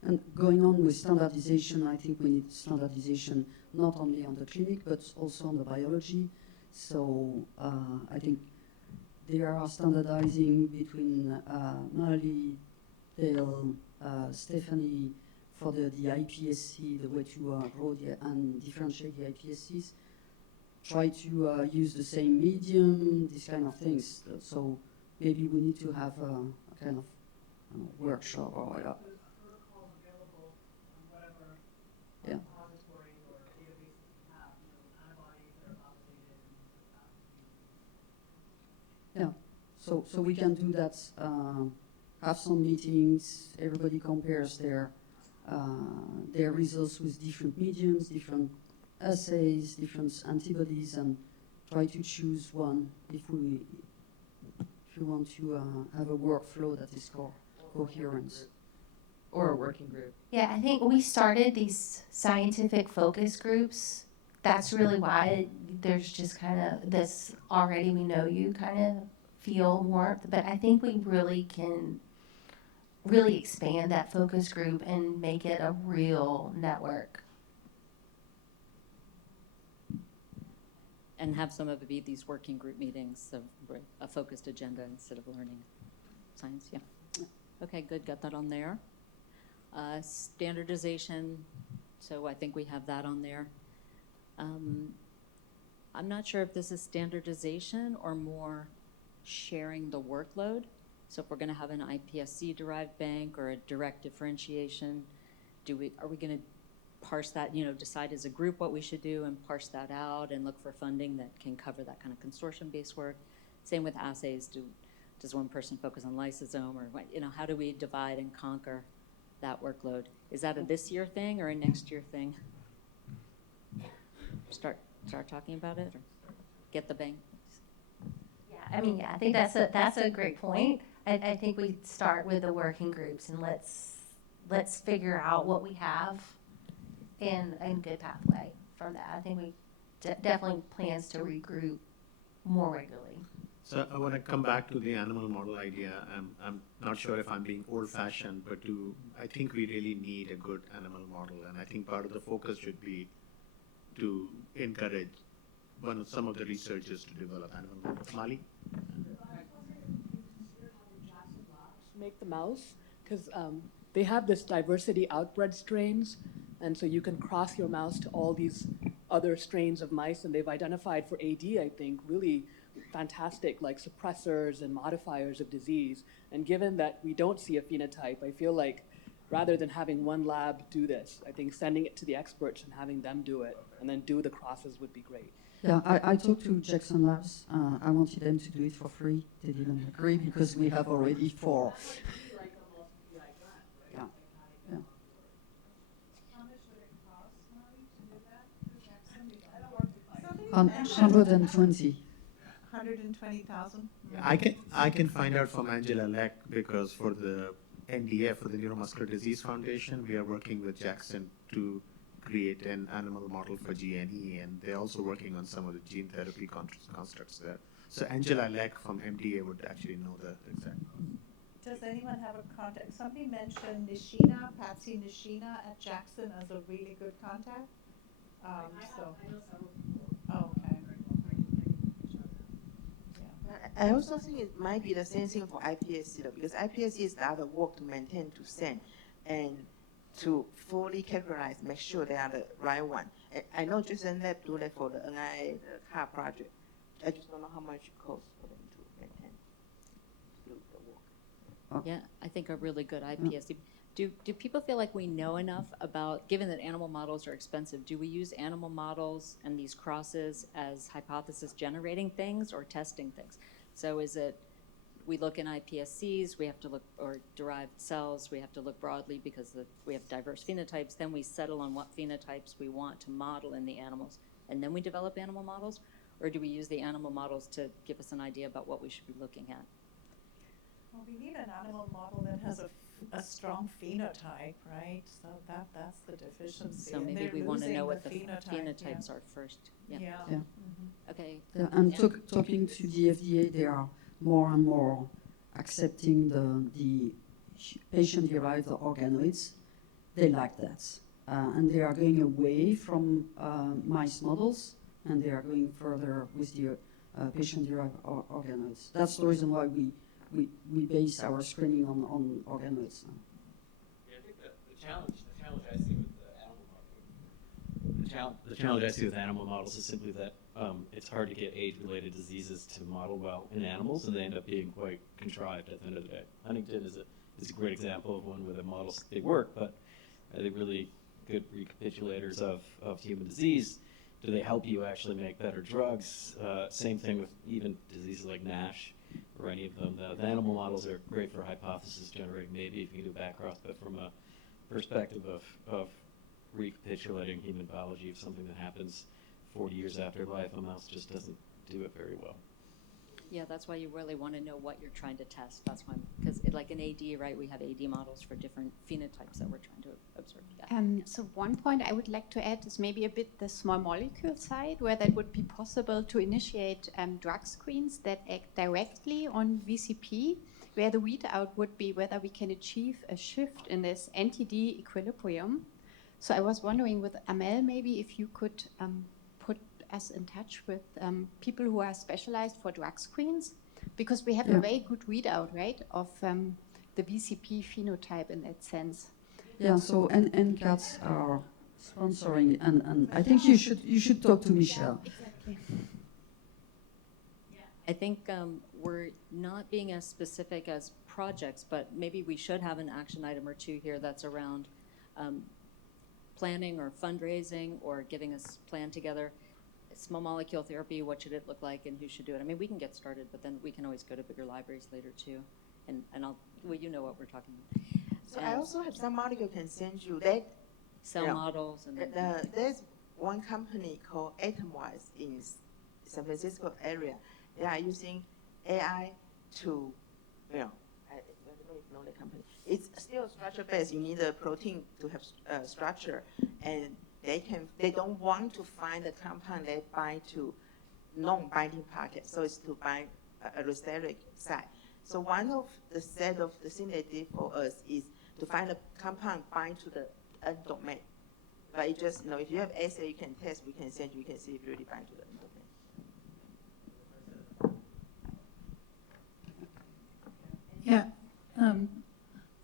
And going on with standardization, I think we need standardization not only on the clinic, but also on the biology. So I think they are standardizing between Marley, Dale, Stephanie, for the iPSC, the way to grow and differentiate the iPSCs. Try to use the same medium, these kind of things. So maybe we need to have a kind of workshop or yeah. Yeah, so we can do that, have some meetings, everybody compares their results with different mediums, different assays, different antibodies, and try to choose one if you want to have a workflow that is coherent. Or a working group. Yeah, I think we started these scientific focus groups. That's really why there's just kind of this already we know you kind of feel warmth. But I think we really can expand that focus group and make it a real network. And have some of it be these working group meetings of a focused agenda instead of learning science. Yeah. Okay, good. Got that on there. Standardization, so I think we have that on there. I'm not sure if this is standardization or more sharing the workload. So if we're going to have an iPSC-derived bank or a direct differentiation, are we going to parse that, decide as a group what we should do and parse that out and look for funding that can cover that kind of consortium-based work? Same with assays. Does one person focus on lysosome, or how do we divide and conquer that workload. Is that a this year thing or a next year thing? Start talking about it, or get the bang? I mean, I think that's a great point. I think we start with the working groups and let's figure out what we have and good pathway from that. I think we definitely plans to regroup more regularly. So I want to come back to the animal model idea. I'm not sure if I'm being old-fashioned, but I think we really need a good animal model, and I think part of the focus should be to encourage some of the researchers to develop animal models. Mali? Make the mouse, because they have this diversity outbred strains, and so you can cross your mouse to all these other strains of mice, and they've identified for AD, I think, really fantastic like suppressors and modifiers of disease. And given that we don't see a phenotype, I feel like rather than having one lab do this, I think sending it to the experts and having them do it and then do the crosses would be great. Yeah, I talked to Jackson Labs. I wanted them to do it for free. They didn't agree because we have already 4. Yeah. Yeah. How much would it cost, Molly, to do that? 120. 120,000. I can find out from Angela Leck, because for the NDF, for the Neuromuscular Disease Foundation, we are working with Jackson to create an animal model for GNE, and they're also working on some of the gene therapy constructs there. So Angela Leck from MDA would actually know the exact. Does anyone have a contact? Somebody mentioned Nishina, Patsy Nishina at Jackson as a really good contact. I know several people. Oh, okay. I also think it might be the same thing for iPSC, though, because iPSC is the other work to maintain, to send, and to fully characterize, make sure they are the right one. I know Jason Lab do that for the NIA car project. I just don't know how much it costs for them to maintain, to do the work. Yeah, I think a really good iPSC. Do people feel like we know enough about, given that animal models are expensive, do we use animal models and these crosses as hypothesis generating things or testing things? So is it, we look in iPSCs, we have to look, or derived cells, we have to look broadly because we have diverse phenotypes, then we settle on what phenotypes we want to model in the animals, and then we develop animal models? Or do we use the animal models to give us an idea about what we should be looking at? Well, we need an animal model that has a strong phenotype, right? So that's the deficiency. So maybe we want to know what the phenotypes are first. Yeah. Yeah. Mm-hmm. Okay. Yeah, and talking to the FDA, they are more and more accepting the patient-derived organoids. They like that. And they are going away from mice models, and they are going further with the patient-derived organoids. That's the reason why we base our screening on organoids. Yeah, I think the challenge I see with the animal model, the challenge I see with animal models is simply that it's hard to get age-related diseases to model well in animals, and they end up being quite contrived at the end of the day. Huntington is a great example of one where the models, they work, but are they really good recapitulators of human disease? Do they help you actually make better drugs? Same thing with even diseases like NASH or any of them. The animal models are great for hypothesis generating, maybe if you can do backcross, but from a perspective of recapitulating human biology of something that happens 40 years after life, a mouse just doesn't do it very well. Yeah, that's why you really want to know what you're trying to test. That's why, because like in AD, right, we have AD models for different phenotypes that we're trying to observe. Yeah. So one point I would like to add is maybe a bit the small molecule side, where that would be possible to initiate drug screens that act directly on VCP, where the readout would be whether we can achieve a shift in this NTD equilibrium. So I was wondering with Armelle, maybe if you could put us in touch with people who are specialized for drug screens, because we have a very good readout, right, of the VCP phenotype in that sense. Yeah, so NCATs are sponsoring, and I think you should talk to Michelle. Exactly. I think we're not being as specific as projects, but maybe we should have an action item or two here that's around planning or fundraising or getting a plan together. Small molecule therapy, what should it look like and who should do it? I mean, we can get started, but then we can always go to bigger libraries later too. And well, you know what we're talking about. So I also have some molecule can send you that. Cell models and there's one company called Atomwise in San Francisco area. They are using AI to, I don't know if you know the company. It's still structure based. You need a protein to have structure, and they don't want to find a compound that bind to non-binding pocket, so it's to bind allosteric site. So one of the set of the thing they did for us is to find a compound bind to the end domain. But it just, if you have assay, you can test, we can send you can see if you really bind to the end domain. Yeah.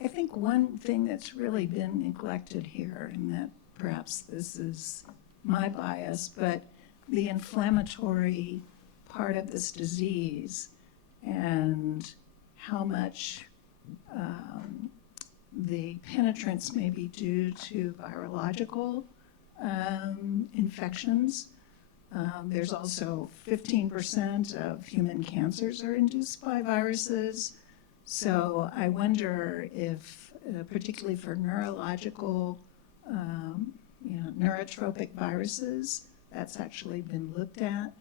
I think one thing that's really been neglected here, and that perhaps this is my bias, but the inflammatory part of this disease and how much the penetrance may be due to virological infections. There's also 15% of human cancers are induced by viruses. So I wonder if, particularly for neurological, neurotropic viruses, that's actually been looked at.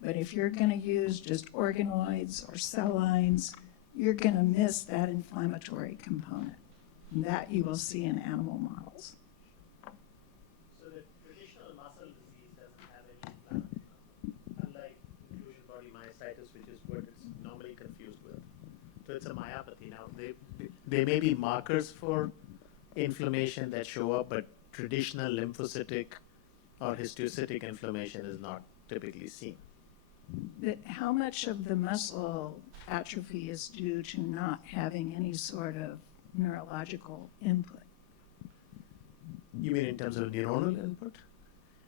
But if you're going to use just organoids or cell lines, you're going to miss that inflammatory component. And that you will see in animal models. So the traditional muscle disease doesn't have any inflammation, unlike inclusion body myositis, which is what it's normally confused with. So it's a myopathy. Now, there may be markers for inflammation that show up, but traditional lymphocytic or histiocytic inflammation is not typically seen. But how much of the muscle atrophy is due to not having any sort of neurological input? You mean in terms of neuronal input?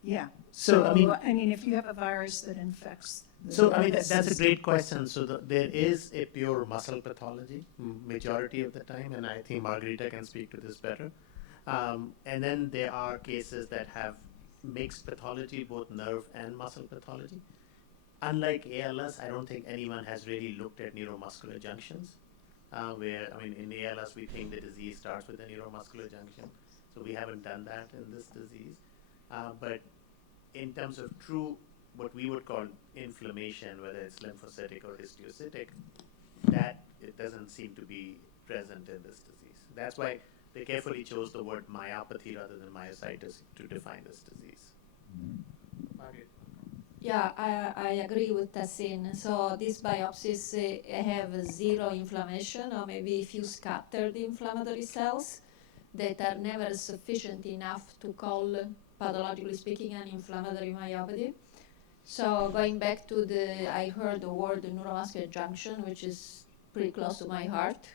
Yeah. So, I mean, if you have a virus that infects the So, I mean, nervous that's a system. great question. So there is a pure muscle pathology majority of the time, and I think Margherita can speak to this better. And then there are cases that have mixed pathology, both nerve and muscle pathology. Unlike ALS, I don't think anyone has really looked at neuromuscular junctions, in ALS, we think the disease starts with a neuromuscular junction. So we haven't done that in this disease. But in terms of true, what we would call inflammation, whether it's lymphocytic or histiocytic, that it doesn't seem to be present in this disease. That's why they carefully chose the word myopathy rather than myositis to define this disease. Yeah, I agree with Tahseen. So these biopsies have zero inflammation or maybe a few scattered inflammatory cells that are never sufficient enough to call, pathologically speaking, an inflammatory myopathy. So going back to I heard the word neuromuscular junction, which is pretty close to my heart.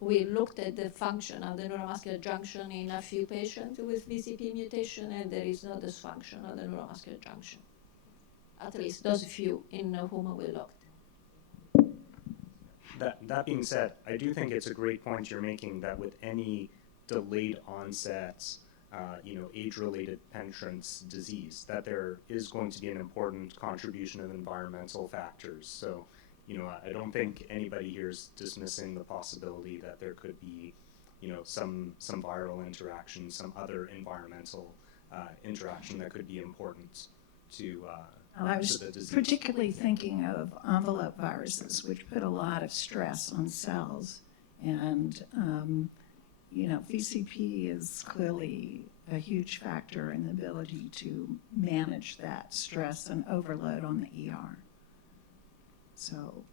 We looked at the function of the neuromuscular junction in a few patients with VCP mutation, and there is no dysfunction of the neuromuscular junction. At least those few in whom we looked. That being said, I do think it's a great point you're making that with any delayed onset, age-related penetrance disease, that there is going to be an important contribution of environmental factors. So, I don't think anybody here is dismissing the possibility that there could be, some viral interaction, some other environmental interaction that could be important to I was the disease. particularly thinking of envelope viruses, which put a lot of stress on cells. And, VCP is clearly a huge factor in the ability to manage that stress and overload on the ER. So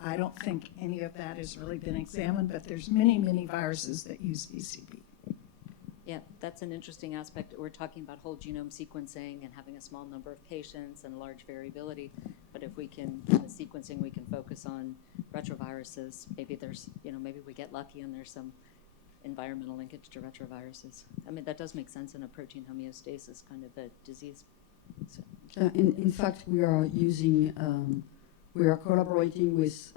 I don't think any of that has really been examined, but there's many, many viruses that use VCP. Yeah, that's an interesting aspect. We're talking about whole genome sequencing and having a small number of patients and large variability. But if we can, in the sequencing, we can focus on retroviruses. Maybe there's, maybe we get lucky and there's some environmental linkage to retroviruses. I mean, that does make sense in a protein homeostasis kind of a disease. So. In fact, we are using, we are collaborating with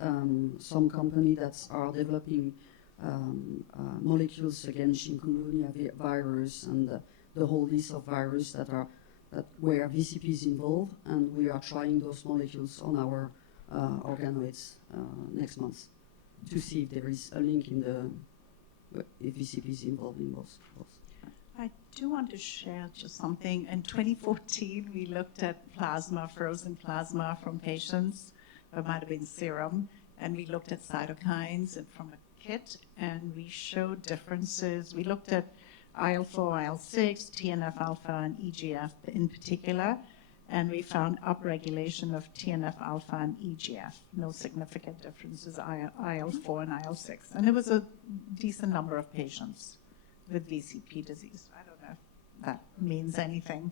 some company that are developing molecules against chikungunya virus and the whole list of viruses where VCP is involved, and we are trying those molecules on our organoids next month to see if there is a link in if VCP is involved in both. I do want to share just something. In 2014, we looked at plasma, frozen plasma from patients. It might have been serum. And we looked at cytokines and from a kit, and we showed differences. We looked at IL-4, IL-6, TNF-alpha, and EGF in particular, and we found upregulation of TNF-alpha and EGF. No significant differences, IL-4 and IL-6. And it was a decent number of patients with VCP disease. I don't know if that means anything.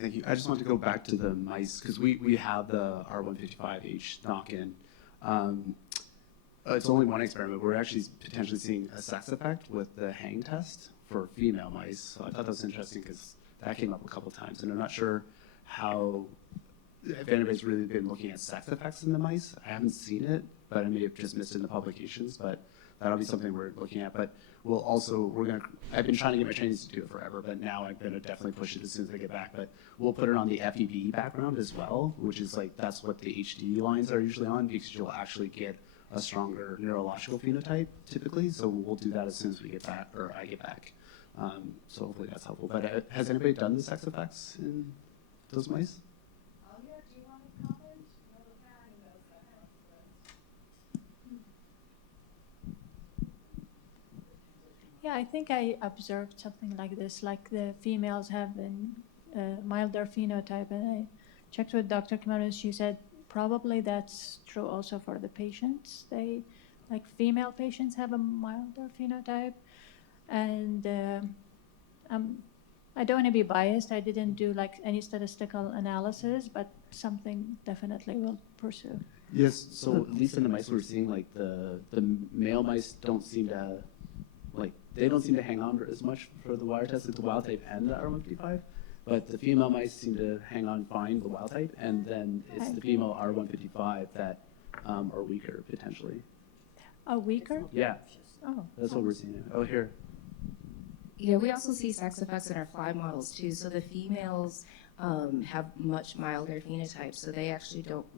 Thank you. I just want to go back to the mice, because we have the R155H knock-in. It's only one experiment. We're actually potentially seeing a sex effect with the hang test for female mice. So I thought that was interesting because that came up a couple times. And I'm not sure if anybody's really been looking at sex effects in the mice. I haven't seen it, but I may have just missed it in the publications. But that'll be something we're looking at. But I've been trying to get my trainees to do it forever, but now I'm going to definitely push it as soon as I get back. But we'll put it on the FEV background as well, which is that's what the HD lines are usually on, because you'll actually get a stronger neurological phenotype typically. So we'll do that as soon as we get back, or I get back. So hopefully that's helpful. But has anybody done the sex effects in those mice? Yeah, I think I observed something like this, like the females have a milder phenotype, and I checked with Dr. Kimonis. She said probably that's true also for the patients. Female patients have a milder phenotype, and I don't want to be biased. I didn't do any statistical analysis, but something definitely will pursue. Yes, so at least in the mice we're seeing, the male mice don't seem to, they don't seem to hang on as much for the wire test, the wild type and the R155, but the female mice seem to hang on fine, the wild type, and then it's the female R155 that are weaker, potentially. Oh, weaker? Yeah. Oh. That's what we're seeing. Oh, here. Yeah, we also see sex effects in our fly models too. So the females have much milder phenotypes, so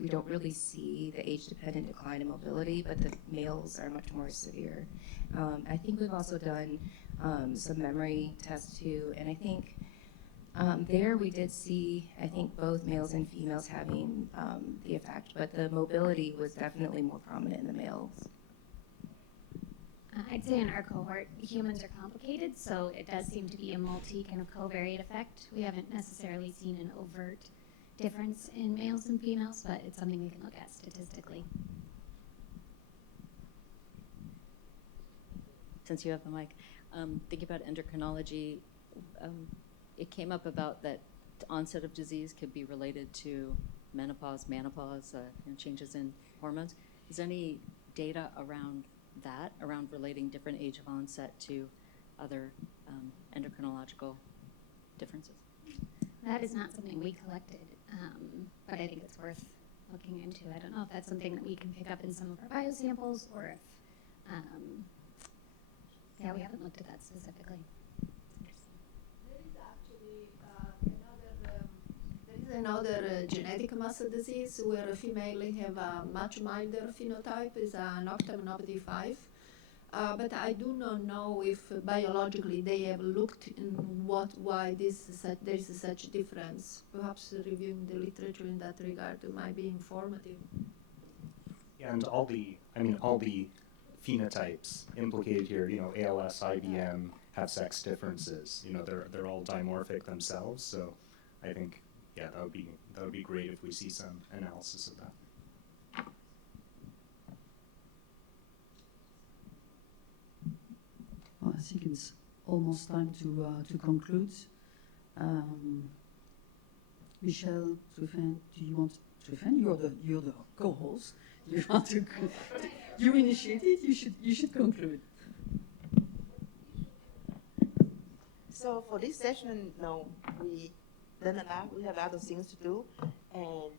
we don't really see the age-dependent decline in mobility, but the males are much more severe. I think we've also done some memory tests too, and I think there we did see, I think, both males and females having the effect, but the mobility was definitely more prominent in the males. I'd say in our cohort, humans are complicated, so it does seem to be a kind of covariate effect. We haven't necessarily seen an overt difference in males and females, but it's something we can look at statistically. Since you have the mic, thinking about endocrinology, it came up about that onset of disease could be related to menopause, changes in hormones. Is there any data around relating different age of onset to other endocrinological differences? That is not something we collected, but I think it's worth looking into. I don't know if that's something that we can pick up in some of our biosamples, or if, we haven't looked at that specifically. There is another genetic muscle disease where a female have a much milder phenotype, is a nocturnopathy 5. But I do not know if biologically they have looked in why there is such a difference. Perhaps reviewing the literature in that regard might be informative. And all the phenotypes implicated here, ALS, IBM, have sex differences. They're all dimorphic themselves. So I think, that would be great if we see some analysis of that. Well, I think it's almost time to conclude. Michelle, Tsui-Fen, do you want Tsui-Fen? You're the co-host. You want to? You initiated. You should conclude. So for this session, we learn a lot. We have a lot of things to do, and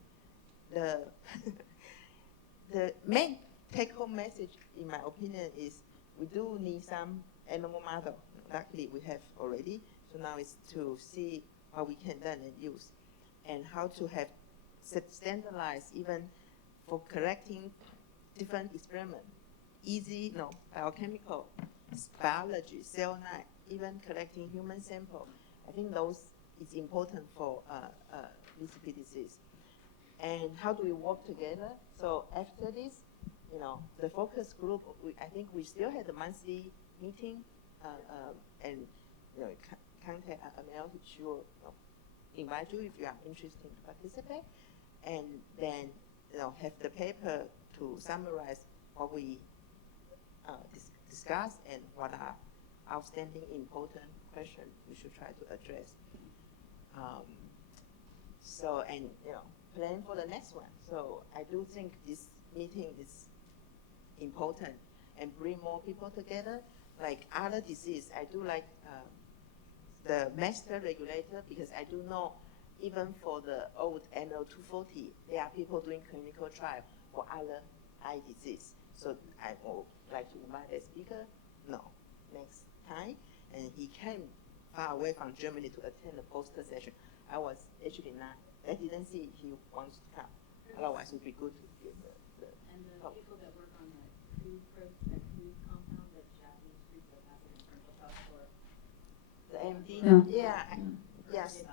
the main take-home message, in my opinion, is we do need some animal model. Luckily, we have already. So now it's to see how we can learn and use, and how to have standardized even for correcting different experiment, easy, biochemical, biology, cell line, even collecting human sample. I think those is important for VCP disease. And how do we work together? So after this, the focus group, I think we still had a monthly meeting, and contact Armelle, she will invite you if you are interested to participate, and then have the paper to summarize what we discussed and what are outstanding important questions we should try to address. So, and plan for the next one. So I do think this meeting is important and bring more people together. Like other disease, I do like the master regulator, because I do know even for the old NO240, there are people doing clinical trial for other eye disease. So I would like to invite a speaker, next time, and he came far away from Germany to attend the poster session. I was actually not, I didn't see he wants to come. Otherwise, it would be good to give the And the talk. people that work on the food compound, the Japanese group that has it in clinical trials for the AMD? Yeah. Yes.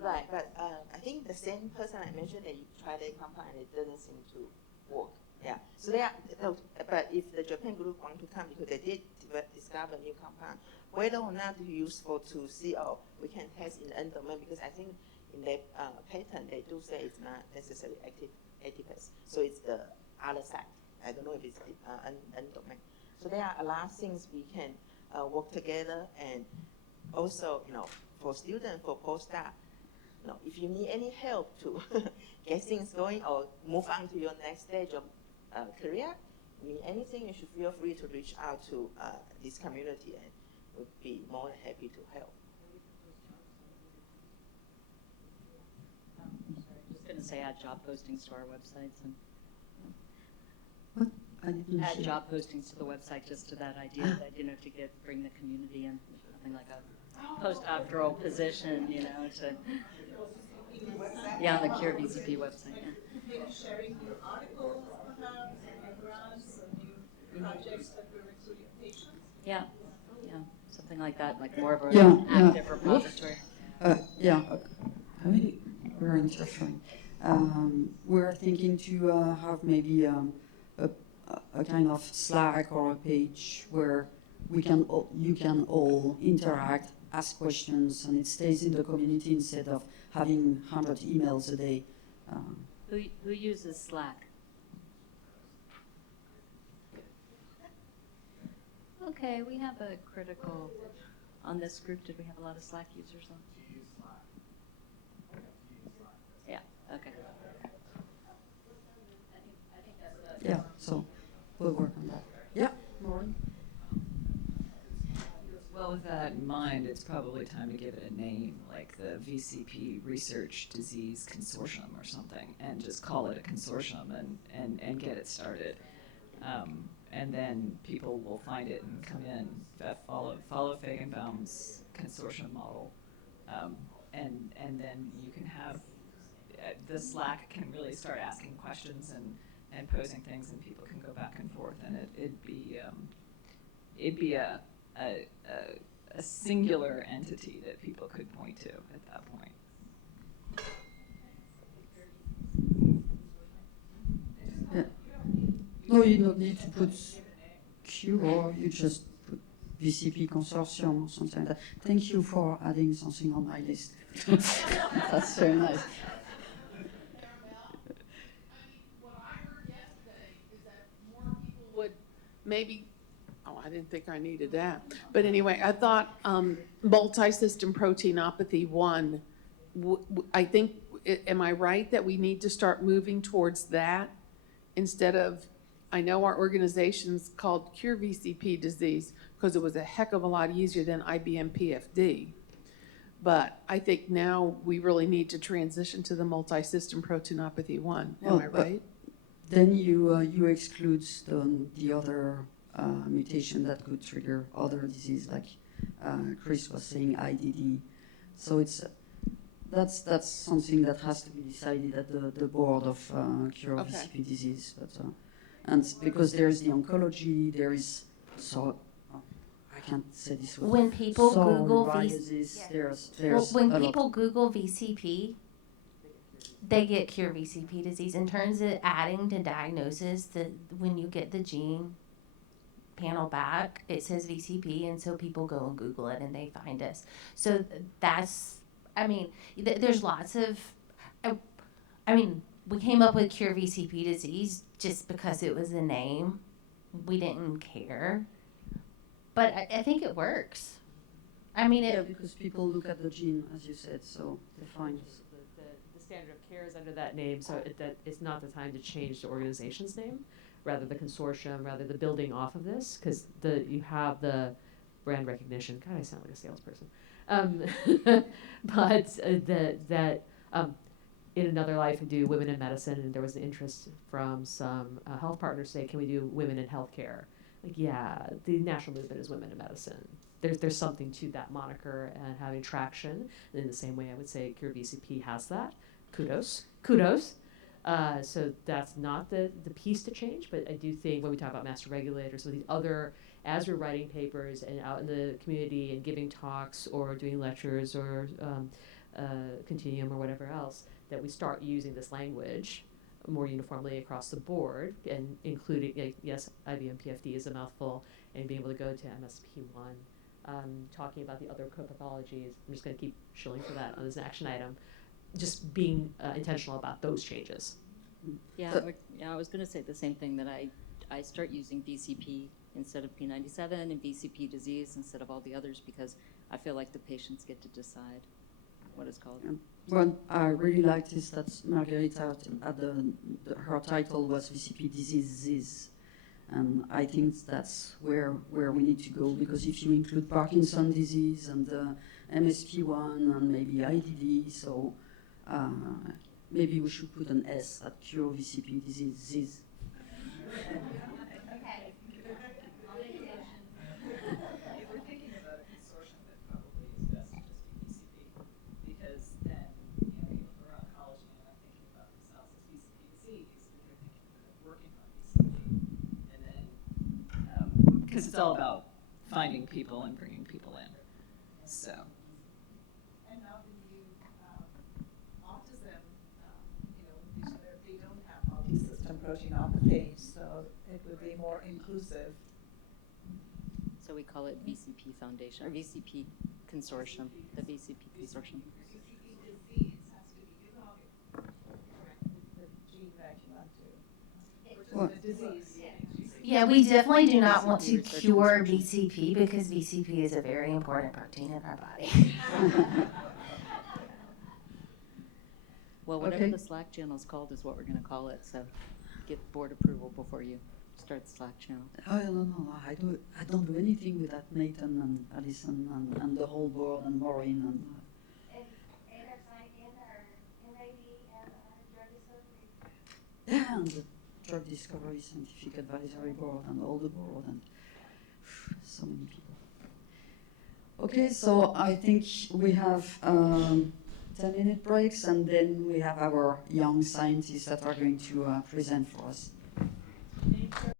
Right, but I think the same person I mentioned, they tried a compound and it doesn't seem to work. Yeah. So they are, but if the Japan group want to come, because they did discover a new compound, whether or not it's useful to see, we can test in the end domain, because I think in their patent they do say it's not necessarily active, so it's the other side. I don't know if it's end domain. So there are a lot of things we can work together, and also, for students, for postdoc, if you need any help to get things going or move on to your next stage of career, need anything, you should feel free to reach out to this community, and we'll be more than happy to help. Just going to say add job postings to our websites and What? I didn't add hear. job postings to the website, just to that idea that to bring the community in, something like a postdoctoral position, to on the Cure VCP website. Sharing new articles, perhaps, and new grants, or new projects that will recruit patients. Yeah, something like that, like more of Yeah, an yeah. active repository. We're interfering. We're thinking to have maybe a kind of Slack or a page where you can all interact, ask questions, and it stays in the community instead of having 100 emails a day. Who uses Slack? Okay, we have a critical on this group. Did we have a lot of Slack users on? Yeah. Okay. Yeah. So we'll work on that. Yeah. Lauren? Well, with that in mind, it's probably time to give it a name, like the VCP Research Disease Consortium or something, and just call it a consortium and get it started. And then people will find it and come in, follow Feigenbaum's consortium model, and then you can have the Slack can really start asking questions and posing things, and people can go back and forth, and it'd be a singular entity that people could point to at that point. Yeah. No, you don't need to put Q, or you just put VCP consortium or something like that. Thank you for adding something on my list. That's very nice. Would maybe, I didn't think I needed that. But anyway, I thought multi-system proteinopathy 1, I think, am I right that we need to start moving towards that instead of, I know our organization's called Cure VCP disease because it was a heck of a lot easier than IBM PFD. But I think now we really need to transition to the multi-system proteinopathy 1. Am I right? Then you exclude the other mutation that could trigger other disease, like Chris was saying, IDD. So that's something that has to be decided at the board of Cure VCP disease. But And because there is the oncology, there is I can't say this word. When people Google psoriasis, there's when a people lot. Google VCP, they get cure VCP disease. In terms of adding to diagnosis, when you get the gene panel back, it says VCP, and so people go and Google it and they find us. So that's, I mean, there's lots of, I mean, we came up with cure VCP disease just because it was a name. We didn't care. But I think it works. I mean, yeah, because people look at the gene, as you said, so they find the standard of care is under that name, so that it's not the time to change the organization's name, rather the consortium, rather the building off of this, because you have the brand recognition. God, I sound like a salesperson. But in another life, we do women in medicine, and there was an interest from some health partners say, can we do women in healthcare? Like, yeah, the national movement is women in medicine. There's something to that moniker and having traction. And in the same way, I would say Cure VCP has that. Kudos. So that's not the piece to change, but I do think when we talk about master regulators, so these other, as we're writing papers and out in the community and giving talks or doing lectures or continuum or whatever else, that we start using this language more uniformly across the board, and including, yes, IBM PFD is a mouthful, and being able to go to MSP1, talking about the other co-pathologies. I'm just going to keep shilling for that on this action item. Just being intentional about those changes. Yeah, I was going to say the same thing, that I start using VCP instead of P97 and VCP disease instead of all the others, because I feel like the patients get to decide what it's called. What I really liked is that Margherita, her title was VCP diseases. And I think that's where we need to go, because if you include Parkinson's disease and MSP1 and maybe IDD, so maybe we should put an S at cure VCP diseases. Okay. If we're thinking about a consortium, that probably is best to just be VCP, because then, people who are oncology and are thinking about themselves as VCP disease, they're thinking of working on VCP. And then, because it's all about finding people and bringing people in. So. And now the new autism, they don't have multi-system proteinopathy, so it would be more inclusive. So we call it VCP Foundation, or VCP Consortium, the VCP Consortium. VCP disease has to be, correct the gene that you want to, which is the disease. Yeah, we definitely do not want to cure VCP, because VCP is a very important protein in our body. Well, whatever the Slack channel is called is what we're going to call it. So get board approval before you start the Slack channel. I don't know. I don't do anything with that Nathan and Alison and the whole board and Maureen and. Yeah, and the Drug Discovery Scientific Advisory Board and all the board and so many people. Okay, so I think we have 10-minute breaks, and then we have our young scientists that are going to present for us.